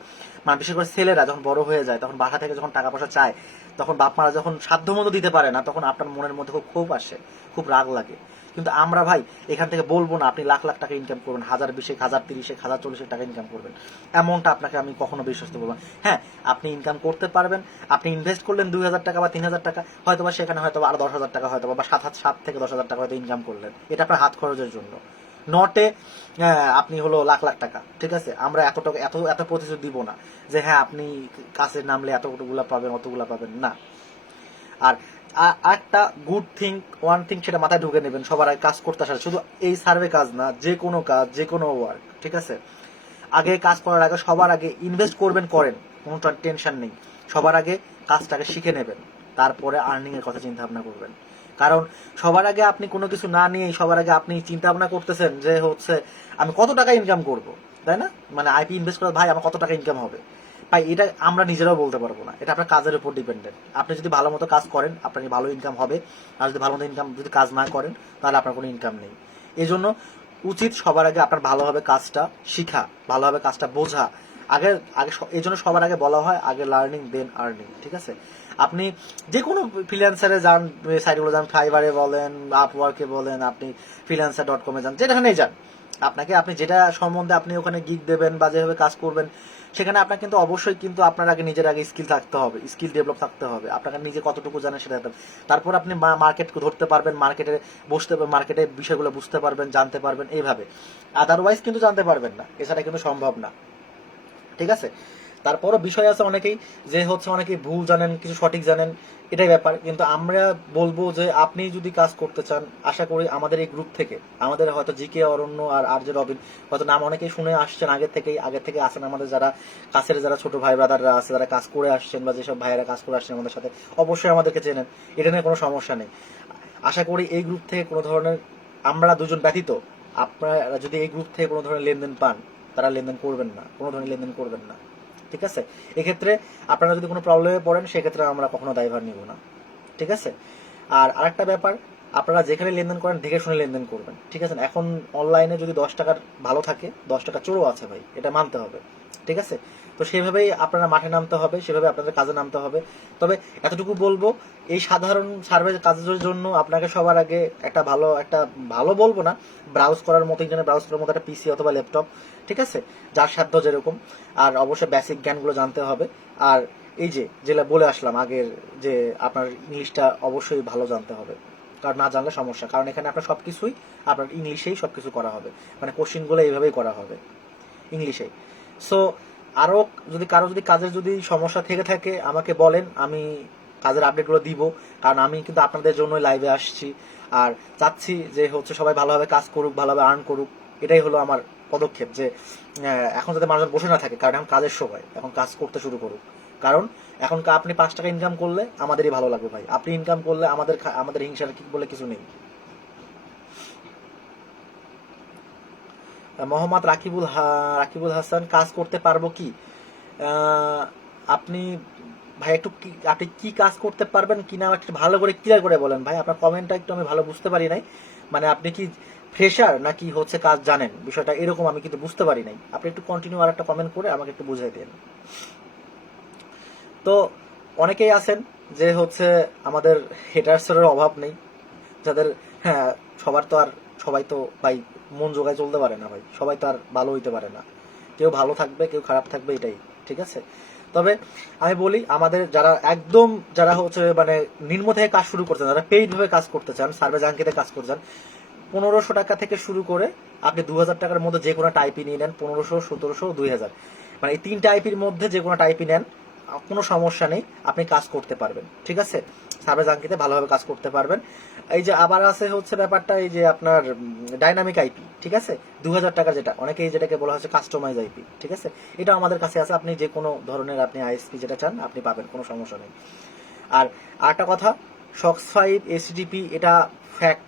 মানে বিশেষ করে ছেলেরা যখন বড় হয়ে যায়, তখন বাসা থেকে যখন টাকা পয়সা চায়, তখন বাপ মারা যখন সাধ্য মতো দিতে পারে না, তখন আপনার মনের মধ্যে খুব ক্ষোভ আসে, খুব রাগ লাগে। কিন্তু আমরা ভাই এখান থেকে বলবো না আপনি লাখ লাখ টাকা ইনকাম করবেন, 1020, 1030, 1040 টাকা ইনকাম করবেন, এমনটা আপনাকে আমি কখনো বিশ্বাস করবো না। হ্যাঁ, আপনি ইনকাম করতে পারবেন, আপনি ইনভেস্ট করলেন 2000 টাকা বা 3000 টাকা, হয়তো বা সেখানে হয়তো আরো 10,000 টাকা, হয়তো বা 7 থেকে 10,000 টাকা হয়তো ইনকাম করলেন, এটা আপনার হাত খরচের জন্য, নটে আপনি হলো লাখ লাখ টাকা। ঠিক আছে, আমরা এত টাকা এত এত প্রতিশ্রুতি দিব না যে হ্যাঁ আপনি কাছে নামলে এতগুলা পাবেন, অতগুলা পাবেন না। আর একটা গুড থিং, ওয়ান থিং, সেটা মাথায় ঢুকে নেবেন সবার আগে কাজ করতে আসার, শুধু এই সার্ভে কাজ না, যে কোনো কাজ, যে কোনো ওয়ার্ক, ঠিক আছে, আগে কাজ করার আগে সবার আগে ইনভেস্ট করবেন, করেন, কোনো টেনশন নেই, সবার আগে কাজটাকে শিখে নেবেন, তারপরে আর্নিং এর কথা চিন্তা ভাবনা করবেন। কারণ সবার আগে আপনি কোনো কিছু না নিয়ে সবার আগে আপনি চিন্তা ভাবনা করতেছেন যে হচ্ছে আমি কত টাকা ইনকাম করব, তাই না? মানে আইপি ইনভেস্ট করে ভাই আমার কত টাকা ইনকাম হবে, ভাই এটা আমরা নিজেরাও বলতে পারবো না, এটা আপনার কাজের উপর ডিপেন্ডেন্ট। আপনি যদি ভালো মতো কাজ করেন আপনার ভালো ইনকাম হবে, আর যদি ভালো মতো ইনকাম যদি কাজ না করেন তাহলে আপনার কোনো ইনকাম নেই। এই জন্য উচিত সবার আগে আপনার ভালোভাবে কাজটা শিখা, ভালোভাবে কাজটা বোঝা। আগে আগে এই জন্য সবার আগে বলা হয় আগে লার্নিং দেন আর্নিং। ঠিক আছে, আপনি যে কোনো ফ্রিল্যান্সারে যান, সাইটগুলো যান, ফাইবারে বলেন, আপওয়ার্কে বলেন, আপনি freelancer.com যান, যেখানেই যান, আপনাকে আপনি যেটা সম্বন্ধে আপনি ওখানে গিগ দেবেন বা যেভাবে কাজ করবেন, সেখানে আপনার কিন্তু অবশ্যই কিন্তু আপনার আগে নিজের আগে স্কিল থাকতে হবে, স্কিল ডেভেলপ থাকতে হবে, আপনাকে নিজে কতটুকু জানেন সেটা থাকতে হবে। তারপর আপনি মার্কেট ধরতে পারবেন, মার্কেটে বসতে, মার্কেটের বিষয়গুলো বুঝতে পারবেন, জানতে পারবেন, এইভাবে। আদারওয়াইজ কিন্তু জানতে পারবেন না, এছাড়া কিন্তু সম্ভব না। ঠিক আছে, তারপরও বিষয় আছে অনেকেই যে হচ্ছে অনেকেই ভুল জানেন, কিছু সঠিক জানেন, এটাই ব্যাপার। কিন্তু আমরা বলবো যে আপনি যদি কাজ করতে চান, আশা করি আমাদের এই গ্রুপ থেকে, আমাদের হয়তো জিকে অরণ্য আর যে রবিন, হয়তো নাম অনেকেই শুনে আসছেন আগে থেকে আসেন, আমাদের যারা কাছের যারা ছোট ভাই ব্রাদাররা আছে, যারা কাজ করে আসছেন বা যেসব ভাইয়েরা কাজ করে আসছেন আমাদের সাথে, অবশ্যই আমাদেরকে চেনেন, এটা নিয়ে কোনো সমস্যা নেই। আশা করি এই গ্রুপ থেকে কোনো ধরনের, আমরা দুজন ব্যতীত আপনারা যদি এই গ্রুপ থেকে কোনো ধরনের লেনদেন পান, তারা লেনদেন করবেন না, কোনো ধরনের লেনদেন করবেন না। ঠিক আছে, এক্ষেত্রে আপনারা যদি কোনো প্রবলেমে পড়েন সেক্ষেত্রে আমরা কখনো দায়ভার নিব না। ঠিক আছে, আর আরেকটা ব্যাপার, আপনারা যেখানে লেনদেন করেন দেখে শুনে লেনদেন করবেন। ঠিক আছে, এখন অনলাইনে যদি 10 টাকার ভালো থাকে, 10 টাকা চোরও আছে ভাই, এটা মানতে হবে। ঠিক আছে, তো সেভাবেই আপনারা মাঠে নামতে হবে, সেভাবে আপনাদের কাজে নামতে হবে। তবে এতটুকু বলবো, এই সাধারণ সার্ভে কাজের জন্য আপনাকে সবার আগে একটা ভালো বলবো না, ব্রাউজ করার মতো, ইন্টারনেট ব্রাউজ করার মতো একটা পিসি অথবা ল্যাপটপ, ঠিক আছে, যার সাধ্য যেরকম, আর অবশ্যই বেসিক জ্ঞানগুলো জানতে হবে। আর এই যে যেটা বলে আসলাম আগের, যে আপনার ইংলিশটা অবশ্যই ভালো জানতে হবে, কারণ না জানলে সমস্যা, কারণ এখানে আপনার সবকিছুই আপনার ইংলিশেই সবকিছু করা হবে, মানে কোশ্চিনগুলো এইভাবেই করা হবে ইংলিশেই। সো আরো যদি কারো যদি কাজের যদি সমস্যা থেকে থাকে আমাকে বলেন, আমি কাজের আপডেটগুলো দিব, কারণ আমি কিন্তু আপনাদের জন্য লাইভে আসছি, আর চাচ্ছি যে হচ্ছে সবাই ভালোভাবে কাজ করুক, ভালোভাবে আর্ন করুক, এটাই হলো আমার পদক্ষেপ। যে এখন যাতে মানুষজন বসে না থাকে, কারণ এখন কাজের সময়, এখন কাজ করতে শুরু করুক। কারণ এখন আপনি 5 টাকা ইনকাম করলে আমাদেরই ভালো লাগবে ভাই, আপনি ইনকাম করলে আমাদের হিংসার কি বলে কিছু নেই। মোহাম্মদ রাকিবুল হাসান, কাজ করতে পারবো কি? আহ, আপনি ভাই একটু আপনি কি কাজ করতে পারবেন কিনা আমাকে একটু ভালো করে ক্লিয়ার করে বলেন ভাই, আপনার কমেন্টটা একটু আমি ভালো বুঝতে পারি নাই। মানে আপনি কি ফ্রেশার নাকি হচ্ছে কাজ জানেন, বিষয়টা এরকম আমি কিন্তু বুঝতে পারি নাই। আপনি একটু কন্টিনিউ আর একটা কমেন্ট করে আমাকে একটু বুঝাই দেন। তো অনেকেই আছেন যে হচ্ছে আমাদের হেটার্সের অভাব নেই, যাদের, হ্যাঁ, সবার তো আর, সবাই তো ভাই মন জোগায় চলতে পারে না ভাই, সবাই তো আর ভালো হইতে পারে না, কেউ ভালো থাকবে কেউ খারাপ থাকবে, এটাই। ঠিক আছে, তবে আমি বলি আমাদের যারা একদম যারা হচ্ছে মানে নিম্ন থেকে কাজ শুরু করতে চান, যারা পেইড ভাবে কাজ করতে চান, সার্ভে জাঙ্কিতে কাজ করতে চান, 1500 টাকা থেকে শুরু করে আপনি 2000 টাকার মধ্যে যে কোনো টাইপই নিয়ে নেন, 1500, 1700, 2000, মানে এই 3 টাইপের মধ্যে যে কোনো টাইপই নেন, কোনো সমস্যা নেই, আপনি কাজ করতে পারবেন। ঠিক আছে, সার্ভে জাঙ্কিতে ভালোভাবে কাজ করতে পারবেন। এই যে আবার আছে হচ্ছে ব্যাপারটা, এই যে আপনার ডাইনামিক আইপি, ঠিক আছে, 2000 টাকা, যেটা অনেকেই যেটাকে বলা হচ্ছে কাস্টমাইজ আইপি, ঠিক আছে, এটা আমাদের কাছে আছে। আপনি যে কোনো ধরনের আপনি আইএসপি যেটা চান আপনি পাবেন, কোনো সমস্যা নেই। আর আরেকটা কথা, শক্স 5 এসটিপি এটা ফ্যাক্ট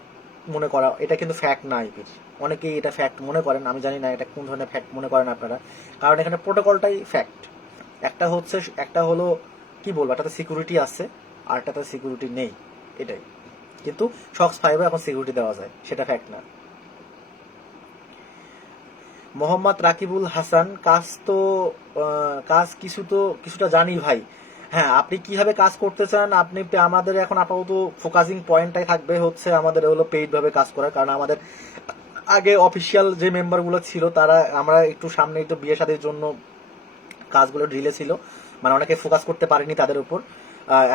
মনে করা, এটা কিন্তু ফ্যাক্ট না আইপির। অনেকেই এটা ফ্যাক্ট মনে করেন, আমি জানি না এটা কোন ধরনের ফ্যাক্ট মনে করেন আপনারা, কারণ এখানে প্রোটোকলটাই ফ্যাক্ট। একটা হলো কি বলবো, একটাতে সিকিউরিটি আছে আর একটাতে সিকিউরিটি নেই, এটাই। কিন্তু শক্স 5 এখন সিকিউরিটি দেওয়া যায়, সেটা ফ্যাক্ট না। মোহাম্মদ রাকিবুল হাসান, কাজ কিছুটা জানি ভাই। হ্যাঁ, আপনি কিভাবে কাজ করতে চান, আপনি আমাদের এখন আপাতত ফোকাসিং পয়েন্টটাই থাকবে হচ্ছে আমাদের হলো পেইড ভাবে কাজ করা, কারণ আমাদের আগে অফিসিয়াল যে মেম্বারগুলো ছিল তারা, আমরা একটু সামনে একটু বিয়ে শাদীর জন্য কাজগুলো ঢিলে ছিল, মানে অনেকে ফোকাস করতে পারেনি তাদের উপর।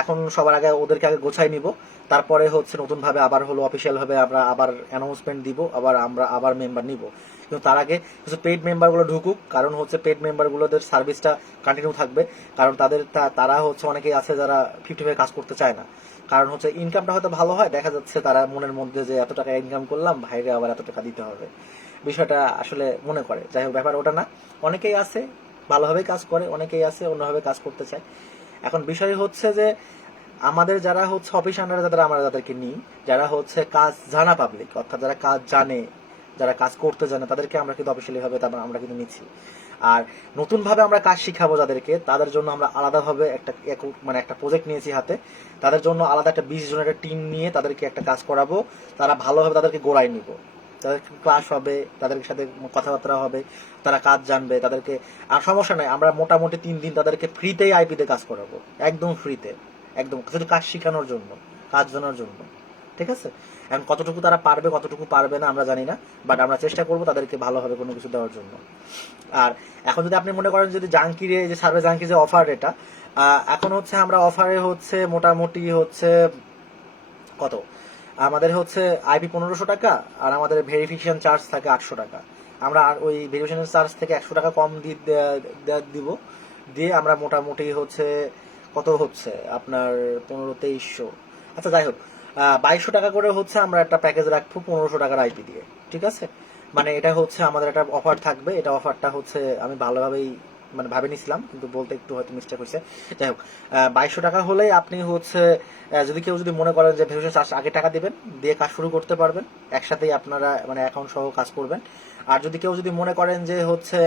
এখন সবার আগে ওদেরকে আগে গোছাই নিব, তারপরে হচ্ছে নতুন ভাবে আবার হলো অফিসিয়াল ভাবে আমরা আবার অ্যানাউন্সমেন্ট দিব, আমরা আবার মেম্বার নিব। কিন্তু তার আগে কিছু পেইড মেম্বার গুলো ঢুকুক, কারণ হচ্ছে পেইড মেম্বার গুলোদের সার্ভিসটা কন্টিনিউ থাকবে, কারণ তারা হচ্ছে অনেকেই আছে যারা 50 কাজ করতে চায় না, কারণ হচ্ছে ইনকামটা হয়তো ভালো হয়, দেখা যাচ্ছে তারা মনের মধ্যে যে এত টাকা ইনকাম করলাম, ভাইরে আবার এত টাকা দিতে হবে, বিষয়টা আসলে মনে করে। যাই হোক, ব্যাপার ওটা না। অনেকেই আছে ভালোভাবে কাজ করে, অনেকেই আছে অন্যভাবে কাজ করতে চায়। এখন বিষয় হচ্ছে যে আমাদের যারা হচ্ছে অফিস আন্ডারে আমরা যাদেরকে নিই, যারা হচ্ছে কাজ জানা পাবলিক, অর্থাৎ যারা কাজ জানে, যারা কাজ করতে জানে, তাদেরকে আমরা কিন্তু অফিসিয়ালি ভাবে আমরা কিন্তু নিচ্ছি। আর নতুন ভাবে আমরা কাজ শিখাবো যাদেরকে, তাদের জন্য আমরা আলাদাভাবে একটা প্রজেক্ট নিয়েছি হাতে, তাদের জন্য আলাদা একটা 20 জনের একটা টিম নিয়ে তাদেরকে একটা কাজ করাবো। তারা ভালোভাবে তাদেরকে গোড়ায় নিব, তাদের ক্লাস হবে, তাদের সাথে কথাবার্তা হবে, তারা কাজ জানবে, তাদেরকে আর সমস্যা নাই, আমরা মোটামুটি 3 দিন তাদেরকে ফ্রিতেই আইপিতে কাজ করাবো, একদম ফ্রিতে, একদম শুধু কাজ শেখানোর জন্য, কাজ জানার জন্য। ঠিক আছে, এখন কতটুকু তারা পারবে কতটুকু পারবে না আমরা জানি না, বাট আমরা চেষ্টা করবো তাদেরকে ভালোভাবে কোনো কিছু দেওয়ার জন্য। আর এখন যদি আপনি মনে করেন যদি জাঙ্কিরে যে সার্ভে জাঙ্কি যে অফার, এটা এখন হচ্ছে আমরা অফারে হচ্ছে মোটামুটি হচ্ছে কত, আমাদের হচ্ছে আইপি 1500 টাকা, আর আমাদের ভেরিফিকেশন চার্জ থাকে 800 টাকা। আমরা ওই ভেরিফিকেশন চার্জ থেকে 100 টাকা কম দিব, দিয়ে আমরা মোটামুটি হচ্ছে কত হচ্ছে আপনার 1500-2300, আচ্ছা যাই হোক 2200 টাকা করে হচ্ছে আমরা একটা প্যাকেজ রাখবো 1500 টাকার আইপি দিয়ে। ঠিক আছে, মানে এটা হচ্ছে আমাদের একটা অফার থাকবে, এটা অফারটা হচ্ছে আমি ভালোভাবেই মানে ভাবে নিছিলাম, কিন্তু বলতে একটু হয়তো মিস্টেক হয়েছে। যাই হোক 2200 টাকা হলেই আপনি হচ্ছে যদি কেউ যদি মনে করেন যে ভেরিফিকেশন চার্জ আগে টাকা দিবেন, দিয়ে কাজ শুরু করতে পারবেন, একসাথেই আপনারা মানে অ্যাকাউন্ট সহ কাজ করবেন। আর যদি কেউ যদি মনে করেন যে হচ্ছে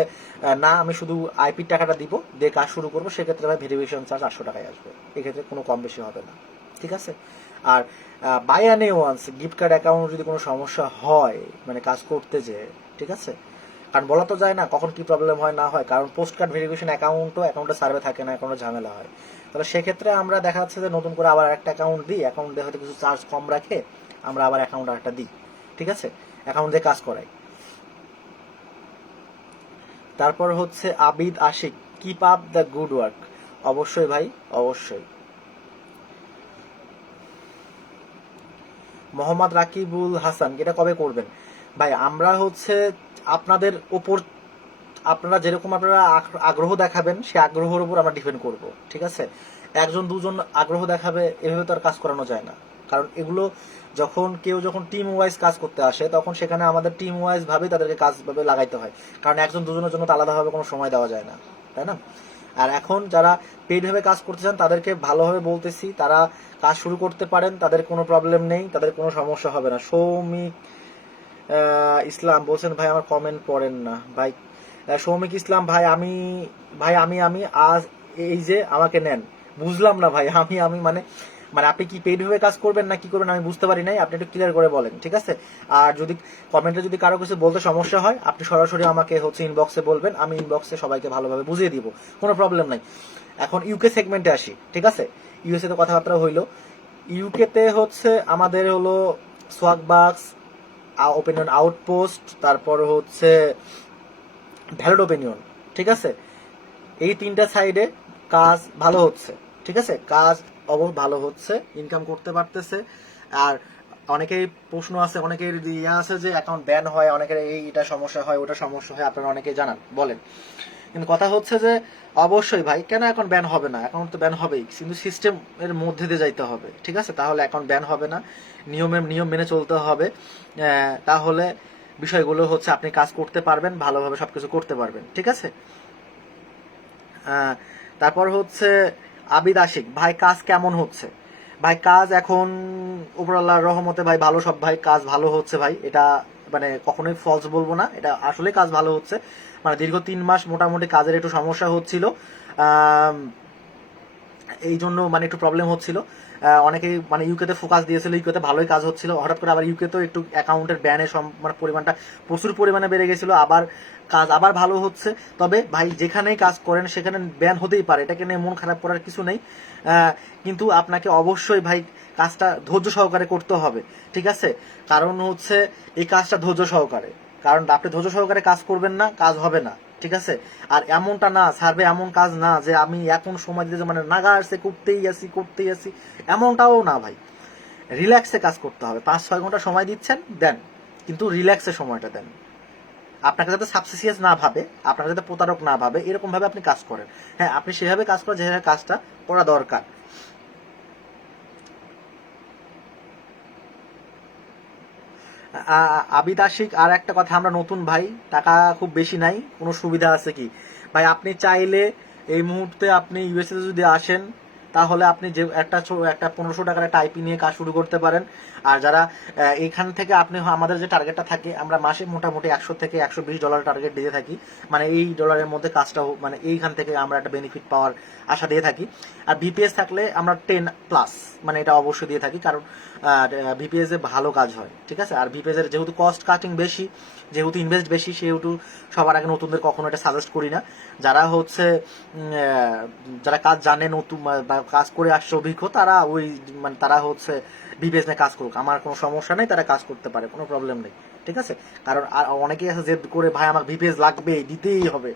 না আমি শুধু আইপির টাকাটা দিব দিয়ে কাজ শুরু করবো, সেক্ষেত্রে ভাই ভেরিফিকেশন চার্জ 800 টাকায় আসবে, এক্ষেত্রে কোনো কম বেশি হবে না। ঠিক আছে, আর by and once gift card account যদি কোনো সমস্যা হয় মানে কাজ করতে যে, ঠিক আছে, কারণ বলা তো যায় না কখন কি প্রবলেম হয় না হয়, কারণ পোস্ট কার্ড ভেরিফিকেশন অ্যাকাউন্টে সার্ভে থাকে না, অ্যাকাউন্টে ঝামেলা হয়, তাহলে সেক্ষেত্রে আমরা দেখা যাচ্ছে যে নতুন করে আবার একটা অ্যাকাউন্ট দিই, অ্যাকাউন্ট দিয়ে হয়তো কিছু চার্জ কম রাখে, আমরা আবার অ্যাকাউন্ট একটা দিই। ঠিক আছে, অ্যাকাউন্ট দিয়ে কাজ করাই। তারপর হচ্ছে Abid Ashik, keep up the good work, অবশ্যই ভাই অবশ্যই। মোহাম্মদ রাকিবুল হাসান, এটা কবে করবেন ভাই? আমরা হচ্ছে আপনাদের উপর, আপনারা যেরকম আপনারা আগ্রহ দেখাবেন সে আগ্রহের উপর আমরা ডিপেন্ড করব। ঠিক আছে, একজন দুজন আগ্রহ দেখাবে এভাবে তো আর কাজ করানো যায় না, কারণ এগুলো যখন টিম ওয়াইজ কাজ করতে আসে তখন সেখানে আমাদের টিম ওয়াইজ ভাবে তাদেরকে কাজ ভাবে লাগাইতে হয়, কারণ একজন দুজনের জন্য তো আলাদাভাবে কোনো সময় দেওয়া যায় না, তাই না? আর এখন যারা পেইড ভাবে কাজ করতে চান তাদেরকে ভালোভাবে বলতেছি, তারা কাজ শুরু করতে পারেন, তাদের কোনো প্রবলেম নেই, তাদের কোনো সমস্যা হবে না। সৌমিক ইসলাম বলছেন ভাই আমার কমেন্ট পড়েন না ভাই। সৌমিক ইসলাম ভাই, আমি আজ এই যে আমাকে নেন, বুঝলাম না ভাই, আমি মানে মানে আপনি কি পেইড ভাবে কাজ করবেন না কি করবেন আমি বুঝতে পারি নাই, আপনি একটু ক্লিয়ার করে বলেন। ঠিক আছে, আর যদি কমেন্টে যদি কারো কিছু বলতে সমস্যা হয় আপনি সরাসরি আমাকে হচ্ছে ইনবক্সে বলবেন, আমি ইনবক্সে সবাইকে ভালোভাবে বুঝিয়ে দিব, কোনো প্রবলেম নাই। এখন ইউকে সেগমেন্টে আসি। ঠিক আছে, ইউএসএ তে কথাবার্তা হইলো, ইউকে তে হচ্ছে আমাদের হলো সোয়াগবাক্স, ওপিনিয়ন আউটপোস্ট, তারপর হচ্ছে ভ্যালিড ওপিনিয়ন। ঠিক আছে, এই 3টা সাইডে কাজ ভালো হচ্ছে, ঠিক আছে, কাজ ভালো হচ্ছে, ইনকাম করতে পারতেছে। আর অনেকেই প্রশ্ন আছে, অনেকের ইয়ে আছে যে অ্যাকাউন্ট ব্যান হয়, অনেকের এইটা সমস্যা হয়, ওটা সমস্যা হয়, আপনারা অনেকেই জানান বলেন। কিন্তু কথা হচ্ছে যে অবশ্যই ভাই, কেন অ্যাকাউন্ট ব্যান হবে না? অ্যাকাউন্ট তো ব্যান হবেই, কিন্তু সিস্টেম এর মধ্যে দিয়ে যাইতে হবে, ঠিক আছে, তাহলে অ্যাকাউন্ট ব্যান হবে না। নিয়ম মেনে চলতে হবে, তাহলে বিষয়গুলো হচ্ছে আপনি কাজ করতে পারবেন, ভালোভাবে সবকিছু করতে পারবেন, ঠিক আছে। তারপর হচ্ছে আবিদ আশিক ভাই, কাজ কেমন হচ্ছে? ভাই কাজ এখন উপরআল্লাহর রহমতে ভাই ভালো, সব ভাই কাজ ভালো হচ্ছে ভাই, এটা মানে কখনোই ফলস বলবো না, এটা আসলে কাজ ভালো হচ্ছে। মানে দীর্ঘ 3 মাস মোটামুটি কাজের একটু সমস্যা হচ্ছিল, এই জন্য মানে একটু প্রবলেম হচ্ছিল। অনেকেই মানে ইউকেতে ফোকাস দিয়েছিল, ইউকেতে ভালোই কাজ হচ্ছিল, হঠাৎ করে আবার ইউকেতেও একটু অ্যাকাউন্টের ব্যানের মানে পরিমাণটা প্রচুর পরিমাণে বেড়ে গেছিল, আবার কাজ আবার ভালো হচ্ছে। তবে ভাই যেখানেই কাজ করেন সেখানে ব্যান হতেই পারে, এটাকে নিয়ে মন খারাপ করার কিছু নেই, কিন্তু আপনাকে অবশ্যই ভাই কাজটা ধৈর্য সহকারে করতে হবে, ঠিক আছে। কারণ হচ্ছে এই কাজটা ধৈর্য সহকারে, কারণ আপনি ধৈর্য সহকারে কাজ করবেন না, কাজ হবে না, ঠিক আছে। আর এমনটা না, সার্ভে এমন কাজ না যে আমি এখন সময় দিতে মানে নাগা আসছে করতেই আসি, এমনটাও না ভাই। রিল্যাক্সে কাজ করতে হবে, 5-6 ঘন্টা সময় দিচ্ছেন দেন, কিন্তু রিল্যাক্সে সময়টা দেন। আপনাকে যাতে সাবসিসিয়াস না ভাবে, আপনাকে যাতে প্রতারক না ভাবে, এরকম ভাবে আপনি কাজ করেন। হ্যাঁ, আপনি সেভাবে কাজ করেন যেভাবে কাজটা করা দরকার। আবিদ আশিক আর একটা কথা, আমরা নতুন ভাই, টাকা খুব বেশি নাই, কোনো সুবিধা আছে কি? ভাই আপনি চাইলে এই মুহূর্তে আপনি ইউএসএ যদি আসেন, তাহলে আপনি যে একটা 1500 টাকার একটা আইপি নিয়ে কাজ শুরু করতে পারেন। আর যারা এইখান থেকে আপনি, আমাদের যে টার্গেটটা থাকে, আমরা মাসে মোটামুটি 100 থেকে $120 টার্গেট দিয়ে থাকি, মানে এই ডলারের মধ্যে কাজটা, মানে এইখান থেকে আমরা একটা বেনিফিট পাওয়ার আশা দিয়ে থাকি। আর বিপিএস থাকলে আমরা 10+, মানে এটা অবশ্যই দিয়ে থাকি, কারণ বিপিএস এ ভালো কাজ হয়, ঠিক আছে। আর বিপিএস এর যেহেতু কস্ট কাটিং বেশি, যেহেতু ইনভেস্ট বেশি, সেহেতু সবার আগে নতুনদের কখনো এটা সাজেস্ট করি না। যারা হচ্ছে যারা কাজ জানে, নতুন বা কাজ করে আসছে অভিজ্ঞ, তারা ওই মানে তারা হচ্ছে বিপিএস নিয়ে কাজ করুক, আমার কোনো সমস্যা নেই, তারা কাজ করতে পারে, কোনো প্রবলেম নেই, ঠিক আছে। কারণ আর অনেকেই আছে জেদ করে, ভাই আমার বিপিএস লাগবে, দিতেই হবে।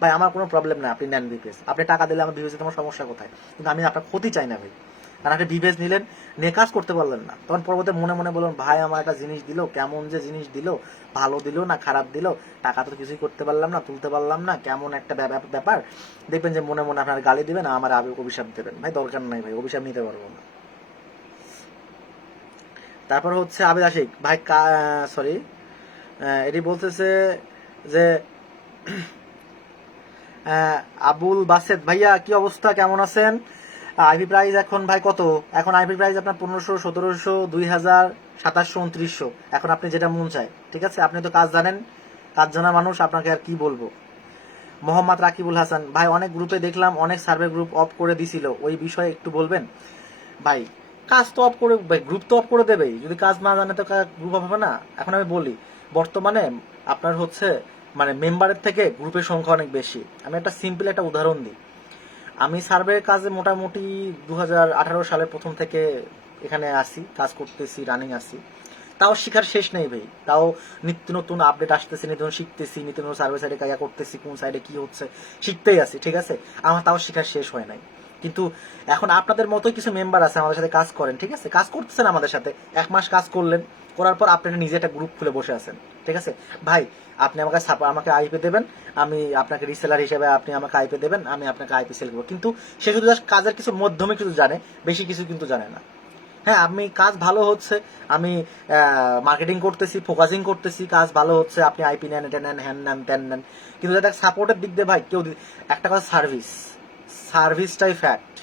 ভাই আমার কোনো প্রবলেম নেই, আপনি নেন বিপিএস, আপনি টাকা দিলে আমার বিপিএস তোমার সমস্যা কোথায়? কিন্তু আমি আপনার ক্ষতি চাই না ভাই। কারণ একটা বিবেচ নিলেন, নিয়ে কাজ করতে পারলেন না, তখন পরবর্তী মনে মনে বললেন, ভাই আমার একটা জিনিস দিল, কেমন যে জিনিস দিল, ভালো দিল না খারাপ দিল, টাকা তো কিছুই করতে পারলাম না, তুলতে পারলাম না, কেমন একটা ব্যাপার। দেখবেন যে মনে মনে আপনার গালি দিবেন, আমার অভিশাপ দেবেন। ভাই দরকার নাই ভাই, অভিশাপ নিতে পারবো না। তারপর হচ্ছে আবিদ আশিক ভাই, সরি, এটি বলতেছে যে আবুল বাসেদ ভাইয়া, কি অবস্থা, কেমন আছেন? আইপি প্রাইস এখন ভাই কত? এখন আইপি প্রাইস আপনার 1500, 1700, 2000, 2700, 2900, এখন আপনি যেটা মন চায়, ঠিক আছে। আপনি তো কাজ জানেন, কাজ জানা মানুষ, আপনাকে আর কি বলবো। মোহাম্মদ রাকিবুল হাসান ভাই, অনেক গ্রুপে দেখলাম অনেক সার্ভে গ্রুপ অফ করে দিছিল, ওই বিষয়ে একটু বলবেন? ভাই কাজ তো অফ করে, ভাই গ্রুপ তো অফ করে দেবেই, যদি কাজ না জানে তো গ্রুপ অফ হবে না। এখন আমি বলি, বর্তমানে আপনার হচ্ছে মানে মেম্বারের থেকে গ্রুপের সংখ্যা অনেক বেশি। আমি একটা সিম্পল একটা উদাহরণ দিই, আমি সার্ভের কাজে মোটামুটি 2018 সালের প্রথম থেকে এখানে আসি, কাজ করতেছি, রানিং আসি, তাও শিখার শেষ নেই ভাই। তাও নিত্য নতুন আপডেট আসতেছে, নিত্য নতুন শিখতেছি, নিত্য নতুন সার্ভে সাইডে কাজ করতেছি, কোন সাইডে কি হচ্ছে শিখতেই আছি, ঠিক আছে। আমার তাও শিখার শেষ হয় নাই। কিন্তু এখন আপনাদের মতোই কিছু মেম্বার আছে, আমাদের সাথে কাজ করেন, ঠিক আছে, কাজ করতেছেন আমাদের সাথে, 1 মাস কাজ করলেন, করার পর আপনি নিজে একটা গ্রুপ খুলে বসে আছেন, ঠিক আছে। ভাই আপনি আমাকে আইপি দেবেন, আমি আপনাকে রিসেলার হিসেবে আপনি আমাকে আইপি দেবেন, আমি আপনাকে আইপি সেল করবো। কিন্তু সে শুধু কাজের কিছু মাধ্যমে কিছু জানে, বেশি কিছু কিন্তু জানে না। হ্যাঁ, আমি কাজ ভালো হচ্ছে, আমি মার্কেটিং করতেছি, ফোকাসিং করতেছি, কাজ ভালো হচ্ছে, আপনি আইপি নেন, এটা নেন, হ্যান নেন, তেন নেন, কিন্তু যাতে সাপোর্টের দিক দিয়ে ভাই কেউ একটা কথা, সার্ভিসটাই ফ্যাক্ট।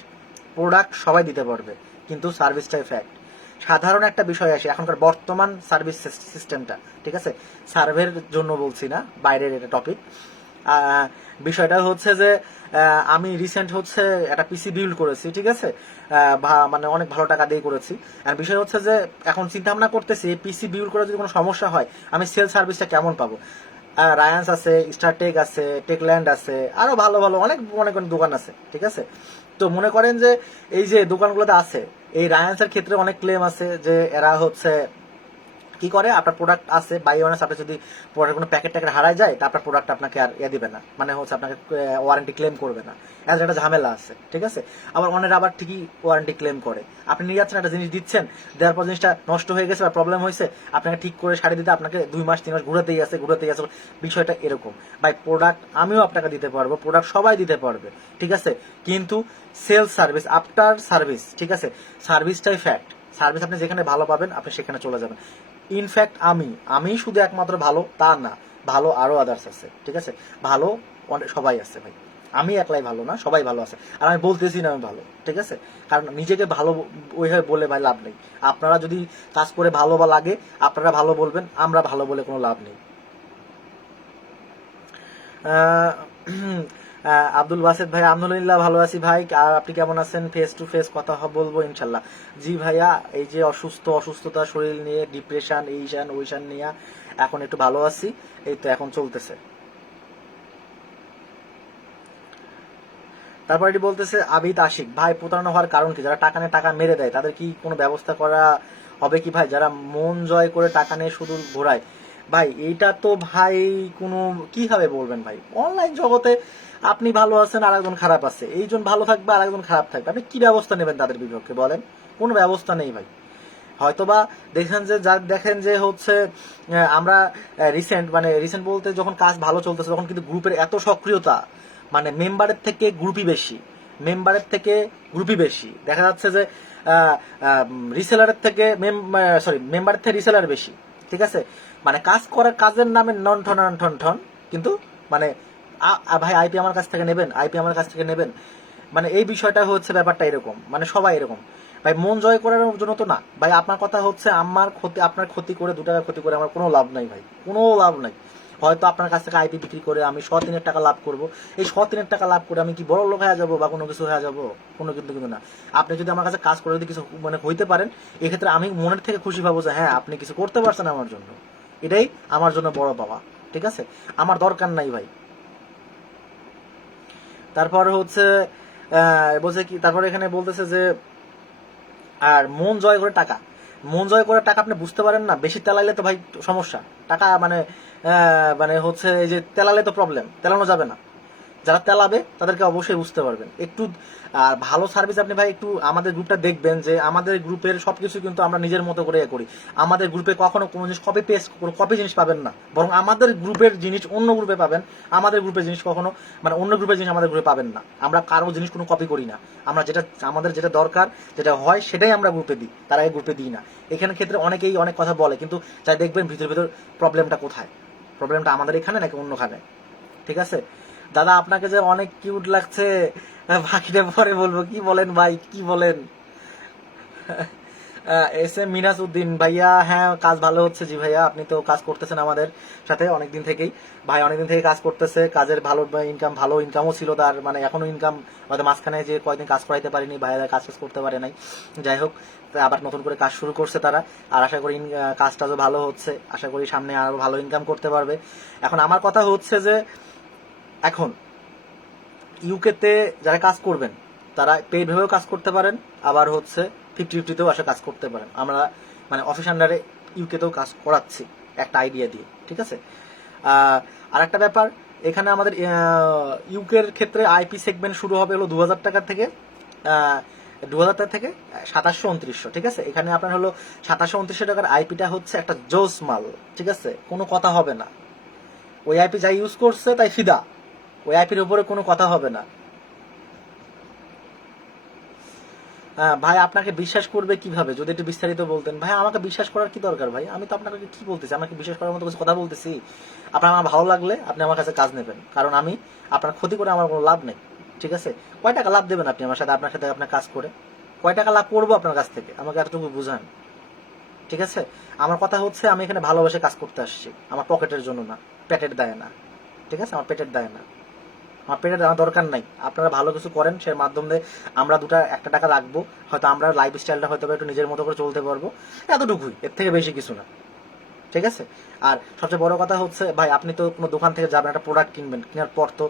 প্রোডাক্ট সবাই দিতে পারবে, কিন্তু সার্ভিসটাই ফ্যাক্ট। সাধারণ একটা বিষয় আসে এখনকার বর্তমান সার্ভিস সিস্টেমটা, ঠিক আছে, সার্ভের জন্য বলছি না, বাইরের এটা টপিক। বিষয়টা হচ্ছে যে আমি রিসেন্ট হচ্ছে একটা পিসি বিল্ড করেছি, ঠিক আছে, মানে অনেক ভালো টাকা দিয়ে করেছি। আর বিষয় হচ্ছে যে এখন চিন্তা ভাবনা করতেছি, এই পিসি বিল্ড করে যদি কোনো সমস্যা হয়, আমি সেল সার্ভিসটা কেমন পাবো? রায়ান্স আছে, স্টারটেক আছে, টেকল্যান্ড আছে, আরো ভালো ভালো অনেক অনেক অনেক দোকান আছে, ঠিক আছে। তো মনে করেন যে এই যে দোকানগুলোতে আছে, এই রায়ান্সের ক্ষেত্রে অনেক ক্লেম আছে যে এরা হচ্ছে কি করে, আপনার প্রোডাক্ট আছে বাই ওয়ান, আপনি যদি প্রোডাক্ট কোনো প্যাকেট ট্যাকেট হারায় যায় তা আপনার প্রোডাক্ট আপনাকে আর দিবে না, মানে হচ্ছে আপনাকে ওয়ারেন্টি ক্লেম করবে না, এর একটা ঝামেলা আছে, ঠিক আছে। আবার অনেক আবার ঠিকই ওয়ারেন্টি ক্লেম করে। আপনি নিয়ে যাচ্ছেন একটা জিনিস দিচ্ছেন, দেওয়ার পর জিনিসটা নষ্ট হয়ে গেছে বা প্রবলেম হয়েছে, আপনাকে ঠিক করে শাড়ি দিতে আপনাকে 2 মাস 3 মাস ঘুরাতেই আছে। বিষয়টা এরকম ভাই। প্রোডাক্ট আমিও আপনাকে দিতে পারবো, প্রোডাক্ট সবাই দিতে পারবে, ঠিক আছে, কিন্তু সেলস সার্ভিস আফটার সার্ভিস, ঠিক আছে, সার্ভিসটাই ফ্যাক্ট। সার্ভিস আপনি যেখানে ভালো পাবেন আপনি সেখানে চলে যাবেন। ইনফ্যাক্ট আমি শুধু একমাত্র ভালো তা না, ভালো আরো আদার্স আছে, ঠিক আছে, ভালো সবাই আছে ভাই, আমি একলাই ভালো না, সবাই ভালো আছে। আর আমি বলতেছি না আমি ভালো, ঠিক আছে, কারণ নিজেকে ভালো ওইভাবে বলে ভাই লাভ নেই। আপনারা যদি কাজ করে ভালো বা লাগে আপনারা ভালো বলবেন, আমরা ভালো বলে কোনো লাভ নেই। আব্দুল বাসেদ ভাই, আলহামদুলিল্লাহ ভালো আছি ভাই, আর আপনি কেমন আছেন? ফেস টু ফেস কথা বলবো ইনশাল্লাহ। জি ভাইয়া, এই যে অসুস্থতা, শরীর নিয়ে ডিপ্রেশন, এইশান ওইশান নিয়ে এখন একটু ভালো আছি, এই তো এখন চলতেছে। তারপর এটি বলতেছে আবিদ আশিক ভাই, প্রতারণা হওয়ার কারণ কি? যারা টাকা নিয়ে টাকা মেরে দেয় তাদের কি কোনো ব্যবস্থা করা হবে কি ভাই? যারা মন জয় করে টাকা নিয়ে শুধু ঘোরায় ভাই, এইটা তো ভাই কোনো কিভাবে বলবেন ভাই? অনলাইন জগতে আপনি ভালো আছেন আর একজন খারাপ আছে, এইজন ভালো থাকবে আর একজন খারাপ থাকবে, আপনি কি ব্যবস্থা নেবেন তাদের বিপক্ষে বলেন? কোনো ব্যবস্থা নেই ভাই। হয়তোবা দেখেন যে হচ্ছে আমরা রিসেন্ট বলতে যখন কাজ ভালো চলতেছে তখন কিন্তু গ্রুপের এত সক্রিয়তা, মানে মেম্বারের থেকে গ্রুপই বেশি দেখা যাচ্ছে যে রিসেলারের থেকে মেম্বারের থেকে রিসেলার বেশি, ঠিক আছে, মানে কাজের নামে নন ঠন, কিন্তু মানে ভাই আইপি আমার কাছ থেকে নেবেন, মানে এই বিষয়টা হচ্ছে ব্যাপারটা এরকম, মানে সবাই এরকম ভাই। মন জয় করার জন্য তো না ভাই, আপনার কথা হচ্ছে আপনার ক্ষতি করে 2 টাকা ক্ষতি করে আমার কোনো লাভ নাই ভাই, কোনো লাভ নাই। হয়তো আপনার কাছ থেকে আইপি বিক্রি করে আমি 100-3 টাকা লাভ করবো, এই 100-3 টাকা লাভ করে আমি কি বড় লোক হয়ে যাবো বা কোনো কিছু হয়ে যাবো? কোনো কিন্তু না। আপনি যদি আমার কাছে কাজ করে যদি কিছু মানে হইতে পারেন, এক্ষেত্রে আমি মনের থেকে খুশি পাবো যে হ্যাঁ আপনি কিছু করতে পারছেন আমার জন্য, এটাই আমার জন্য বড় পাওয়া, ঠিক আছে, আমার দরকার নাই ভাই। তারপর হচ্ছে বলছে কি, তারপর এখানে বলতেছে যে আর মন জয় করে টাকা আপনি বুঝতে পারেন না, বেশি তেলাইলে তো ভাই সমস্যা। টাকা মানে হচ্ছে এই যে তেলালে তো প্রবলেম, তেলানো যাবে না। যারা তেলাবে তাদেরকে অবশ্যই বুঝতে পারবেন একটু। আর ভালো সার্ভিস আপনি ভাই একটু আমাদের গ্রুপটা দেখবেন, যে আমাদের গ্রুপের সবকিছু কিন্তু আমরা নিজের মতো করে করি। আমাদের গ্রুপে কখনো কোনো জিনিস কপি জিনিস পাবেন না, বরং আমাদের গ্রুপের জিনিস অন্য গ্রুপে পাবেন, আমাদের গ্রুপের জিনিস কখনো মানে অন্য গ্রুপের জিনিস আমাদের গ্রুপে পাবেন না। আমরা কারো জিনিস কোনো কপি করি না, আমরা আমাদের যেটা দরকার যেটা হয় সেটাই আমরা গ্রুপে দিই, তার আগে গ্রুপে দিই না। এখানে ক্ষেত্রে অনেকেই অনেক কথা বলে, কিন্তু যাই দেখবেন ভিতর প্রবলেমটা কোথায়, প্রবলেমটা আমাদের এখানে নাকি অন্যখানে, ঠিক আছে। দাদা আপনাকে যে অনেক কিউট লাগছে, বাকিটা পরে বলবো। কি বলেন ভাই, কি বলেন? এস এম মিনাস উদ্দিন ভাইয়া, হ্যাঁ কাজ ভালো হচ্ছে। জি ভাইয়া, আপনি তো কাজ করতেছেন আমাদের সাথে অনেকদিন থেকেই, ভাই অনেকদিন থেকে কাজ করতেছে, কাজের ভালো ইনকামও ছিল তার, মানে এখনো ইনকাম, হয়তো মাঝখানে যে কয়েকদিন কাজ করাইতে পারিনি, ভাইয়া কাজ করতে পারে নাই, যাই হোক আবার নতুন করে কাজ শুরু করছে তারা, আর আশা করি কাজটাও ভালো হচ্ছে, আশা করি সামনে আরো ভালো ইনকাম করতে পারবে। এখন আমার কথা হচ্ছে যে এখন ইউকেতে যারা কাজ করবেন তারা পেইড ভাবেও কাজ করতে পারেন, আবার হচ্ছে 50-50তেও আসে কাজ করতে পারেন। আমরা মানে অফিস আন্ডারে ইউকেতেও কাজ করাচ্ছি একটা আইডিয়া দিয়ে, ঠিক আছে। আর একটা ব্যাপার, এখানে আমাদের ইউকের ক্ষেত্রে আইপি সেগমেন্ট শুরু হবে হলো 2000 টাকা থেকে 2000 টাকা থেকে 2700-2900, ঠিক আছে। এখানে আপনার হলো 2700-2900 টাকার আইপিটা হচ্ছে একটা জোস মাল, ঠিক আছে, কোনো কথা হবে না। ওই আইপি যাই ইউজ করছে তাই ফিদা, ওই আইপির উপরে কোনো কথা হবে না। ভাই আপনাকে বিশ্বাস করবে কিভাবে, যদি একটু বিস্তারিত বলতেন। ভাই আমাকে বিশ্বাস করার কি দরকার ভাই, আমি তো আপনাকে কি বলতেছি, আমাকে বিশ্বাস করার মতো কিছু কথা বলতেছি। আপনার আমার ভালো লাগলে আপনি আমার কাছে কাজ নেবেন, কারণ আমি আপনার ক্ষতি করে আমার কোনো লাভ নেই, ঠিক আছে। কয় টাকা লাভ দেবেন আপনি আমার সাথে, আপনার সাথে আপনার কাজ করে কয় টাকা লাভ করবো আপনার কাছ থেকে, আমাকে এতটুকু বুঝান, ঠিক আছে। আমার কথা হচ্ছে আমি এখানে ভালোবেসে কাজ করতে আসছি, আমার পকেটের জন্য না, পেটের দায় না, ঠিক আছে, আমার পেটের দায় না, আমার পেটের দেওয়ার দরকার নাই। আপনারা ভালো কিছু করেন, সে মাধ্যমে আমরা 1 টাকা রাখবো, হয়তো আমরা লাইফ স্টাইলটা হয়তো একটু নিজের মতো করে চলতে পারবো, এতটুকুই, এর থেকে বেশি কিছু না। ঠিক আছে। আর সবচেয়ে বড় কথা হচ্ছে ভাই, আপনি তো কোনো দোকান থেকে যাবেন, একটা প্রোডাক্ট কিনবেন, কেনার পর তো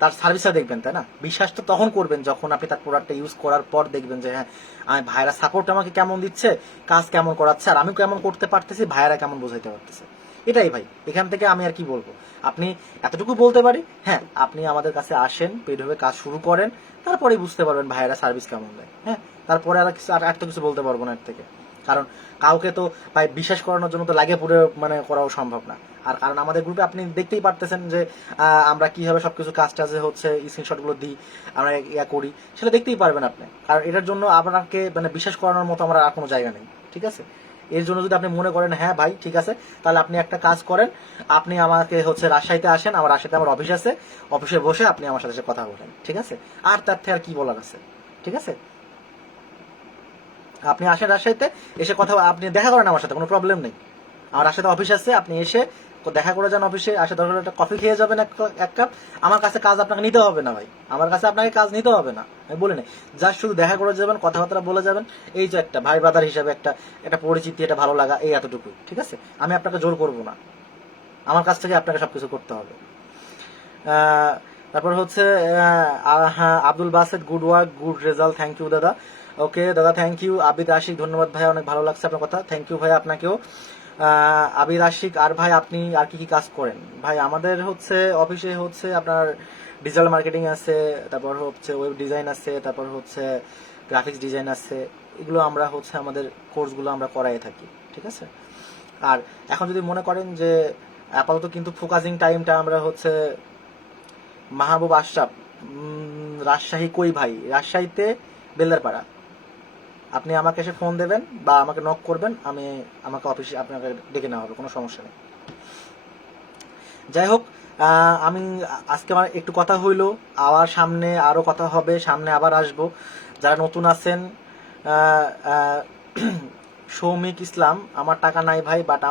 তার সার্ভিসটা দেখবেন, তাই না? বিশ্বাস তো তখন করবেন যখন আপনি তার প্রোডাক্টটা ইউজ করার পর দেখবেন যে হ্যাঁ, আমি ভাইরা সাপোর্ট আমাকে কেমন দিচ্ছে, কাজ কেমন করাচ্ছে, আর আমি কেমন করতে পারতেছি, ভাইরা কেমন বোঝাইতে পারতেছে। এটাই ভাই, এখান থেকে আমি আর কি বলবো, আপনি এতটুকু বলতে পারি, হ্যাঁ আপনি আমাদের কাছে আসেন, পেইডভাবে কাজ শুরু করেন, তারপরেই বুঝতে পারবেন ভাইয়েরা সার্ভিস কেমন দেয়। হ্যাঁ, তারপরে আর কিছু আর তো কিছু বলতে পারবো না এর থেকে। কারণ কাউকে তো ভাই বিশ্বাস করানোর জন্য তো লাগে পুরো মানে করাও সম্ভব না। আর কারণ আমাদের গ্রুপে আপনি দেখতেই পারতেছেন যে আমরা কিভাবে সবকিছু কাজ টাজে হচ্ছে স্ক্রিনশট গুলো দিই, আমরা ইয়া করি, সেটা দেখতেই পারবেন আপনি। কারণ এটার জন্য আপনাকে মানে বিশ্বাস করানোর মতো আমার আর কোনো জায়গা নেই, ঠিক আছে। এর জন্য যদি আপনি মনে করেন হ্যাঁ ভাই ঠিক আছে, তাহলে আপনি একটা কাজ করেন, আপনি আমাকে হচ্ছে রাজশাহীতে আসেন, আমার রাজশাহীতে আমার অফিস আছে, অফিসে বসে আপনি আমার সাথে কথা বলেন, ঠিক আছে। আর তার থেকে আর কি বলার আছে, ঠিক আছে। আপনি আসেন রাজশাহীতে, এসে কথা আপনি দেখা করেন আমার সাথে, কোনো প্রবলেম নেই। আমার রাজশাহীতে অফিস আছে, আপনি এসে দেখা করে যান অফিসে, আসে দরকার একটা কফি খেয়ে যাবেন এক কাপ। আমার কাছে কাজ আপনাকে নিতে হবে না ভাই, আমার কাছে আপনাকে কাজ নিতে হবে না, আমি বলি না। জাস্ট শুধু দেখা করে যাবেন, কথাবার্তা বলে যাবেন, এই যে একটা ভাই ব্রাদার হিসাবে একটা একটা পরিচিতি, এটা ভালো লাগা, এই এতটুকুই, ঠিক আছে। আমি আপনাকে জোর করবো না, আমার কাছ থেকে আপনাকে সবকিছু করতে হবে। তারপর হচ্ছে হ্যাঁ, Abdul Based, good work, good result, thank you দাদা। ওকে দাদা, থ্যাংক ইউ। আবিদ আশিক, ধন্যবাদ ভাই, অনেক ভালো লাগছে আপনার কথা, থ্যাংক ইউ ভাই আপনাকেও। আবিদ আশিক, আর ভাই আপনি আর কি কি কাজ করেন? ভাই আমাদের হচ্ছে অফিসে হচ্ছে আপনার ডিজিটাল মার্কেটিং আছে, তারপর হচ্ছে ওয়েব ডিজাইন আছে, তারপর হচ্ছে গ্রাফিক্স ডিজাইন আছে, এগুলো আমরা হচ্ছে আমাদের কোর্সগুলো আমরা করাই থাকি, ঠিক আছে। আর এখন যদি মনে করেন যে আপাতত কিন্তু ফোকাসিং টাইমটা আমরা হচ্ছে মাহবুব আশরাফ, রাজশাহী কই ভাই? রাজশাহীতে বেলদারপাড়া। আপনি আমাকে এসে ফোন দেবেন বা আমাকে নক করবেন, আমাকে অফিসে আপনাকে ডেকে নেওয়া হবে, কোনো সমস্যা নেই। যাই হোক, আমি আজকে আমার একটু কথা হইলো, আবার সামনে আরো কথা হবে, সামনে আবার আসবো। যারা নতুন আছেন, সৌমিক ইসলাম, আমার টাকা নাই ভাই, বাট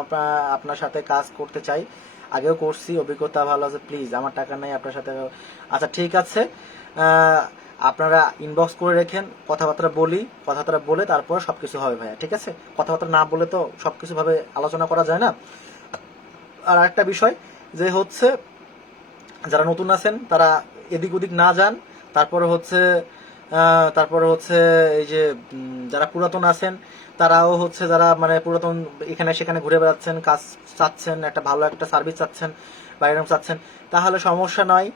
আপনার সাথে কাজ করতে চাই, আগেও করছি, অভিজ্ঞতা ভালো আছে, প্লিজ আমার টাকা নাই আপনার সাথে। আচ্ছা ঠিক আছে, আপনারা ইনবক্স করে রেখেন, কথাবার্তা বলি, কথাবার্তা বলে তারপর সবকিছু হবে ভাইয়া, ঠিক আছে। কথাবার্তা না বলে তো সবকিছু ভাবে আলোচনা করা যায় না। আর একটা বিষয় যে হচ্ছে, যারা নতুন আছেন তারা এদিক ওদিক না যান। তারপরে হচ্ছে এই যে যারা পুরাতন আছেন তারাও হচ্ছে, যারা মানে পুরাতন এখানে সেখানে ঘুরে বেড়াচ্ছেন, কাজ চাচ্ছেন, একটা ভালো একটা সার্ভিস চাচ্ছেন বা এরকম চাচ্ছেন, তাহলে সমস্যা নয়।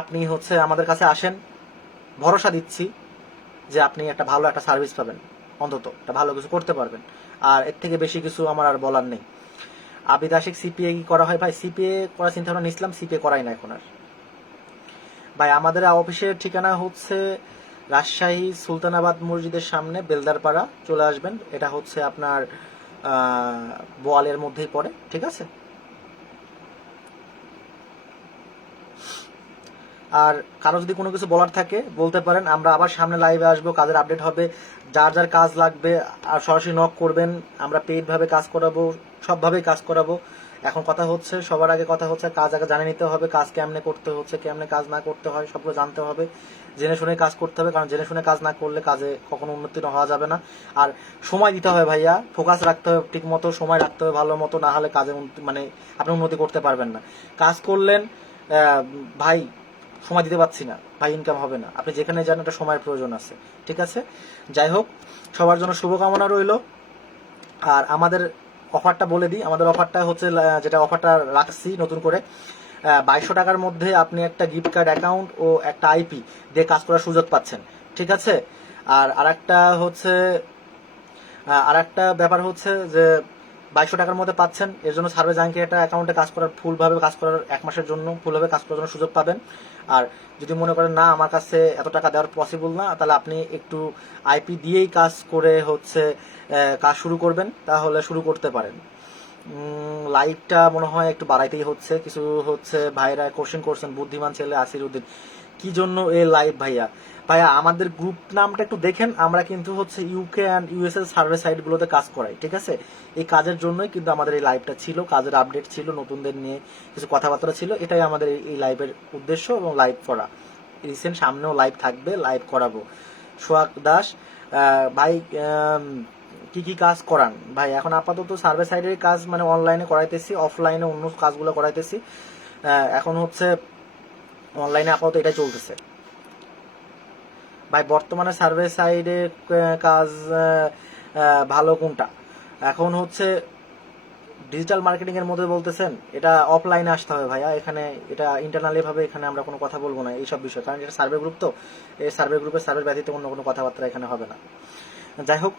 আপনি হচ্ছে আমাদের কাছে আসেন, ভরসা দিচ্ছি যে আপনি একটা ভালো একটা সার্ভিস পাবেন, অন্তত একটা ভালো কিছু করতে পারবেন। আর এর থেকে বেশি কিছু আমার আর বলার নেই। আবিদ আশিক, সিপিএ কি করা হয়? ভাই সিপিএ করার চিন্তা ভাবনা নিছিলাম, সিপিএ করাই না এখন আর। ভাই আমাদের অফিসের ঠিকানা হচ্ছে রাজশাহী সুলতানাবাদ মসজিদের সামনে, বেলদারপাড়া, চলে আসবেন। এটা হচ্ছে আপনার বোয়ালের মধ্যেই পড়ে, ঠিক আছে। আর কারো যদি কোনো কিছু বলার থাকে বলতে পারেন, আমরা আবার সামনে লাইভে আসবো, কাজের আপডেট হবে, যার যার কাজ লাগবে আর সরাসরি নক করবেন, আমরা পেইড ভাবে কাজ করাবো, সবভাবেই কাজ করাবো। এখন কথা হচ্ছে, সবার আগে কথা হচ্ছে কাজ আগে জানে নিতে হবে, কাজ কেমনে করতে হচ্ছে, কেমনে কাজ না করতে হয়, সবগুলো জানতে হবে, জেনে শুনে কাজ করতে হবে। কারণ জেনে শুনে কাজ না করলে কাজে কখনো উন্নতি হওয়া যাবে না। আর সময় দিতে হবে ভাইয়া, ফোকাস রাখতে হবে ঠিক মতো, সময় রাখতে হবে ভালো মতো, না হলে কাজে মানে আপনি উন্নতি করতে পারবেন না। কাজ করলেন ভাই সময় দিতে পারছি না ভাই, ইনকাম হবে না। আপনি যেখানে যান একটা সময়ের প্রয়োজন আছে, ঠিক আছে। যাই হোক, সবার জন্য শুভকামনা রইল। আর আমাদের অফারটা বলে দিই, আমাদের অফারটা হচ্ছে যেটা অফারটা রাখছি নতুন করে, 2200 টাকার মধ্যে আপনি একটা গিফট কার্ড অ্যাকাউন্ট ও একটা আইপি দিয়ে কাজ করার সুযোগ পাচ্ছেন, ঠিক আছে। আর আরেকটা ব্যাপার হচ্ছে যে 2200 টাকার মধ্যে পাচ্ছেন, এর জন্য সার্ভে জাঙ্কি একটা অ্যাকাউন্টে কাজ করার ফুলভাবে কাজ করার 1 মাসের জন্য ফুলভাবে কাজ করার জন্য সুযোগ পাবেন। আর যদি মনে করেন না আমার কাছে এত টাকা দেওয়ার পসিবল না, তাহলে আপনি একটু আইপি দিয়েই কাজ করে হচ্ছে কাজ শুরু করবেন, তাহলে শুরু করতে পারেন। লাইভটা মনে হয় একটু বাড়াইতেই হচ্ছে, কিছু হচ্ছে ভাইরা কোশ্চেন করছেন, বুদ্ধিমান ছেলে আসির উদ্দিন, কি জন্য এই লাইভ ভাইয়া? ভাইয়া আমাদের গ্রুপ নামটা একটু দেখেন, আমরা কিন্তু হচ্ছে UK and USA survey site গুলোতে কাজ করাই, ঠিক আছে। এই কাজের জন্যই কিন্তু আমাদের এই লাইভটা ছিল, কাজের আপডেট ছিল, নতুনদের নিয়ে কিছু কথাবার্তা ছিল, এটাই আমাদের এই লাইভের উদ্দেশ্য এবং লাইভ করা। রিসেন্ট সামনেও লাইভ থাকবে, লাইভ করাবো। সোহাগ দাস, ভাই কি কি কাজ করান ভাই? এখন আপাতত সার্ভে সাইডের কাজ মানে অনলাইনে করাইতেছি, অফলাইনে অন্য কাজগুলো করাইতেছি। এখন হচ্ছে অনলাইনে আপাতত এটাই চলতেছে ভাই। বর্তমানে সার্ভে সাইডে কাজ ভালো কোনটা? এখন হচ্ছে ডিজিটাল মার্কেটিং এর মধ্যে বলতেছেন, এটা অফলাইনে আসতে হবে ভাইয়া। এখানে এটা ইন্টারনালি ভাবে এখানে আমরা কোনো কথা বলবো না এইসব বিষয়, কারণ এটা সার্ভে গ্রুপ, তো এই সার্ভে গ্রুপের সার্ভে ব্যতীত অন্য কোনো কথাবার্তা এখানে হবে না। যাই হোক,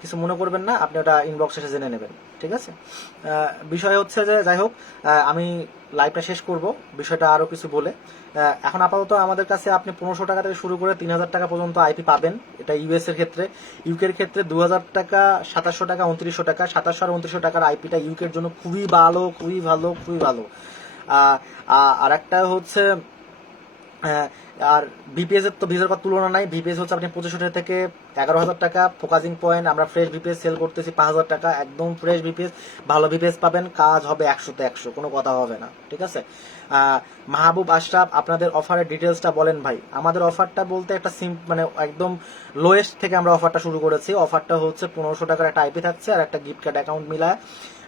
কিছু মনে করবেন না, আপনি ওটা ইনবক্সে এসে জেনে নেবেন, ঠিক আছে? বিষয় হচ্ছে যে, যাই হোক, আমি লাইভটা শেষ করব বিষয়টা আরো কিছু বলে। এখন আপাতত আমাদের কাছে আপনি 1500 টাকা থেকে শুরু করে 3000 টাকা পর্যন্ত আইপি পাবেন। এটা ইউএস এর ক্ষেত্রে। ইউকের ক্ষেত্রে 2000 টাকা, 2700 টাকা, 2900 টাকা। 2700 আর 2900 টাকার আইপিটা ইউকের জন্য খুবই ভালো, খুবই ভালো, খুবই ভালো। আর একটা হচ্ছে, আর বিপিএস এর তো ভিসার কথা তুলনা নাই। বিপিএস হচ্ছে আপনি 2500 থেকে 11,000 টাকা। ফোকাসিং পয়েন্ট আমরা ফ্রেশ বিপিএস সেল করতেছি 5,000 টাকা। একদম ফ্রেশ বিপিএস, ভালো বিপিএস পাবেন, কাজ হবে 100-তে 100, কোনো কথা হবে না, ঠিক আছে? মাহবুব আশরাফ, আপনাদের অফারের ডিটেলসটা বলেন ভাই। আমাদের অফারটা বলতে একটা মানে একদম লোয়েস্ট থেকে আমরা অফারটা শুরু করেছি। অফারটা হচ্ছে 1500 টাকার একটা আইপি থাকছে আর একটা গিফট কার্ড অ্যাকাউন্ট মিলায়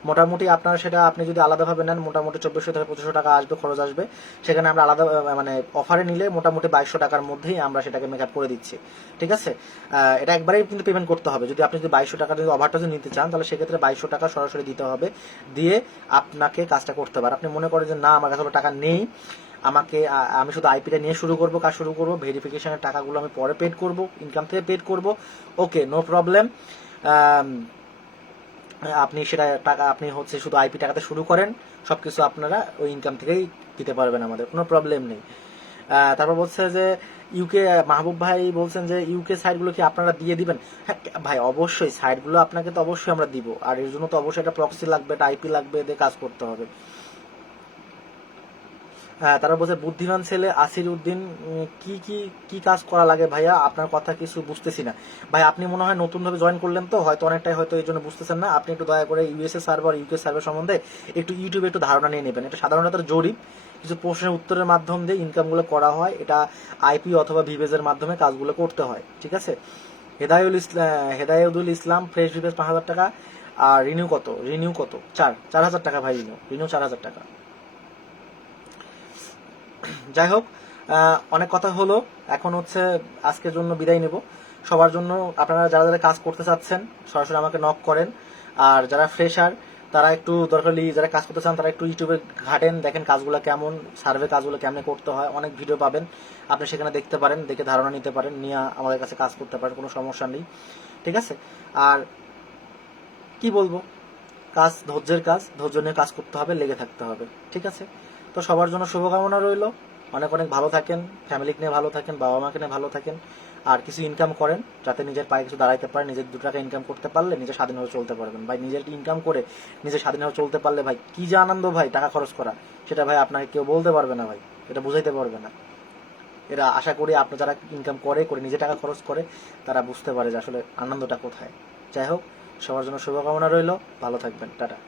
মোটামুটি আপনার সেটা আপনি যদি আলাদাভাবে নেন মোটামুটি 2400 থেকে 2500 টাকা আসবে, খরচ আসবে। সেখানে আমরা আলাদা মানে অফারে নিলে মোটামুটি 2200 টাকার মধ্যেই আমরা সেটাকে মেকআপ করে দিচ্ছি, ঠিক আছে? এটা একবারেই কিন্তু পেমেন্ট করতে হবে। যদি আপনি যদি 2200 টাকা যদি ওভারটা যদি নিতে চান, তাহলে সেক্ষেত্রে 2200 টাকা সরাসরি দিতে হবে, দিয়ে আপনাকে কাজটা করতে হবে। আর আপনি মনে করেন যে না, আমার কাছে টাকা নেই, আমি শুধু আইপিটা নিয়ে শুরু করব, কাজ শুরু করব, ভেরিফিকেশনের টাকাগুলো আমি পরে পেড করব, ইনকাম থেকে পেড করব, ওকে, নো প্রবলেম। আপনি সেটা টাকা আপনি হচ্ছে শুধু আইপি টাকাতে শুরু করেন, সবকিছু আপনারা ওই ইনকাম থেকেই দিতে পারবেন, আমাদের কোনো প্রবলেম নেই। তারপর বলছে যে ইউকে, মাহবুব ভাই বলছেন যে ইউকে সাইটগুলো কি আপনারা দিয়ে দিবেন? হ্যাঁ ভাই, অবশ্যই সাইটগুলো আপনাকে তো অবশ্যই আমরা দিব, আর এর জন্য তো অবশ্যই একটা প্রক্সি লাগবে, একটা আইপি লাগবে, দিয়ে কাজ করতে হবে। তারা বলছে বুদ্ধিমান ছেলে আসির উদ্দিন, কি কি কি কাজ করা লাগে ভাইয়া? আপনার কথা কিছু বুঝতেছি না ভাই। আপনি মনে হয় নতুন ভাবে জয়েন করলেন, তো হয়তো অনেকটাই হয়তো এই জন্য বুঝতেছেন না। আপনি একটু দয়া করে ইউএসএ সার্ভার, ইউকে সার্ভার সম্বন্ধে একটু ইউটিউবে একটু ধারণা নিয়ে নেবেন। এটা সাধারণত জরিপ, কিছু প্রশ্নের উত্তরের মাধ্যম দিয়ে ইনকামগুলো করা হয়। এটা আইপি অথবা ভিভেজের মাধ্যমে কাজগুলো করতে হয়, ঠিক আছে? হেদায়ুল ইসলাম, ফ্রেশ ভিভেজ 5,000 টাকা। আর রিনিউ কত? 4,000 টাকা ভাই। রিনিউ 4,000 টাকা। যাই হোক, অনেক কথা হলো, এখন হচ্ছে আজকের জন্য বিদায় নেব। সবার জন্য, আপনারা যারা যারা কাজ করতে চাচ্ছেন সরাসরি আমাকে নক করেন। আর যারা ফ্রেশার তারা একটু দরকারি, যারা কাজ করতে চান তারা একটু ইউটিউবে ঘাটেন, দেখেন কাজগুলো কেমন, সার্ভে কাজগুলো কেমনে করতে হয়। অনেক ভিডিও পাবেন, আপনি সেখানে দেখতে পারেন, দেখে ধারণা নিতে পারেন, নিয়ে আমাদের কাছে কাজ করতে পারেন, কোনো সমস্যা নেই, ঠিক আছে? আর কি বলবো, কাজ ধৈর্যের কাজ, ধৈর্য নিয়ে কাজ করতে হবে, লেগে থাকতে হবে, ঠিক আছে? তো সবার জন্য শুভকামনা রইল। অনেক অনেক ভালো থাকেন, ফ্যামিলিকে নিয়ে ভালো থাকেন, বাবা মাকে নিয়ে ভালো থাকেন, আর কিছু ইনকাম করেন যাতে নিজের পায়ে কিছু দাঁড়াইতে পারেন। নিজের 2 টাকা ইনকাম করতে পারলে নিজে স্বাধীনভাবে চলতে পারবেন ভাই। নিজের ইনকাম করে নিজে স্বাধীনভাবে চলতে পারলে ভাই কি যে আনন্দ ভাই, টাকা খরচ করা, সেটা ভাই আপনাকে কেউ বলতে পারবে না ভাই, এটা বুঝাইতে পারবে না। এরা আশা করি আপনার যারা ইনকাম করে নিজে টাকা খরচ করে, তারা বুঝতে পারে যে আসলে আনন্দটা কোথায়। যাই হোক, সবার জন্য শুভকামনা রইল, ভালো থাকবেন, টাটা।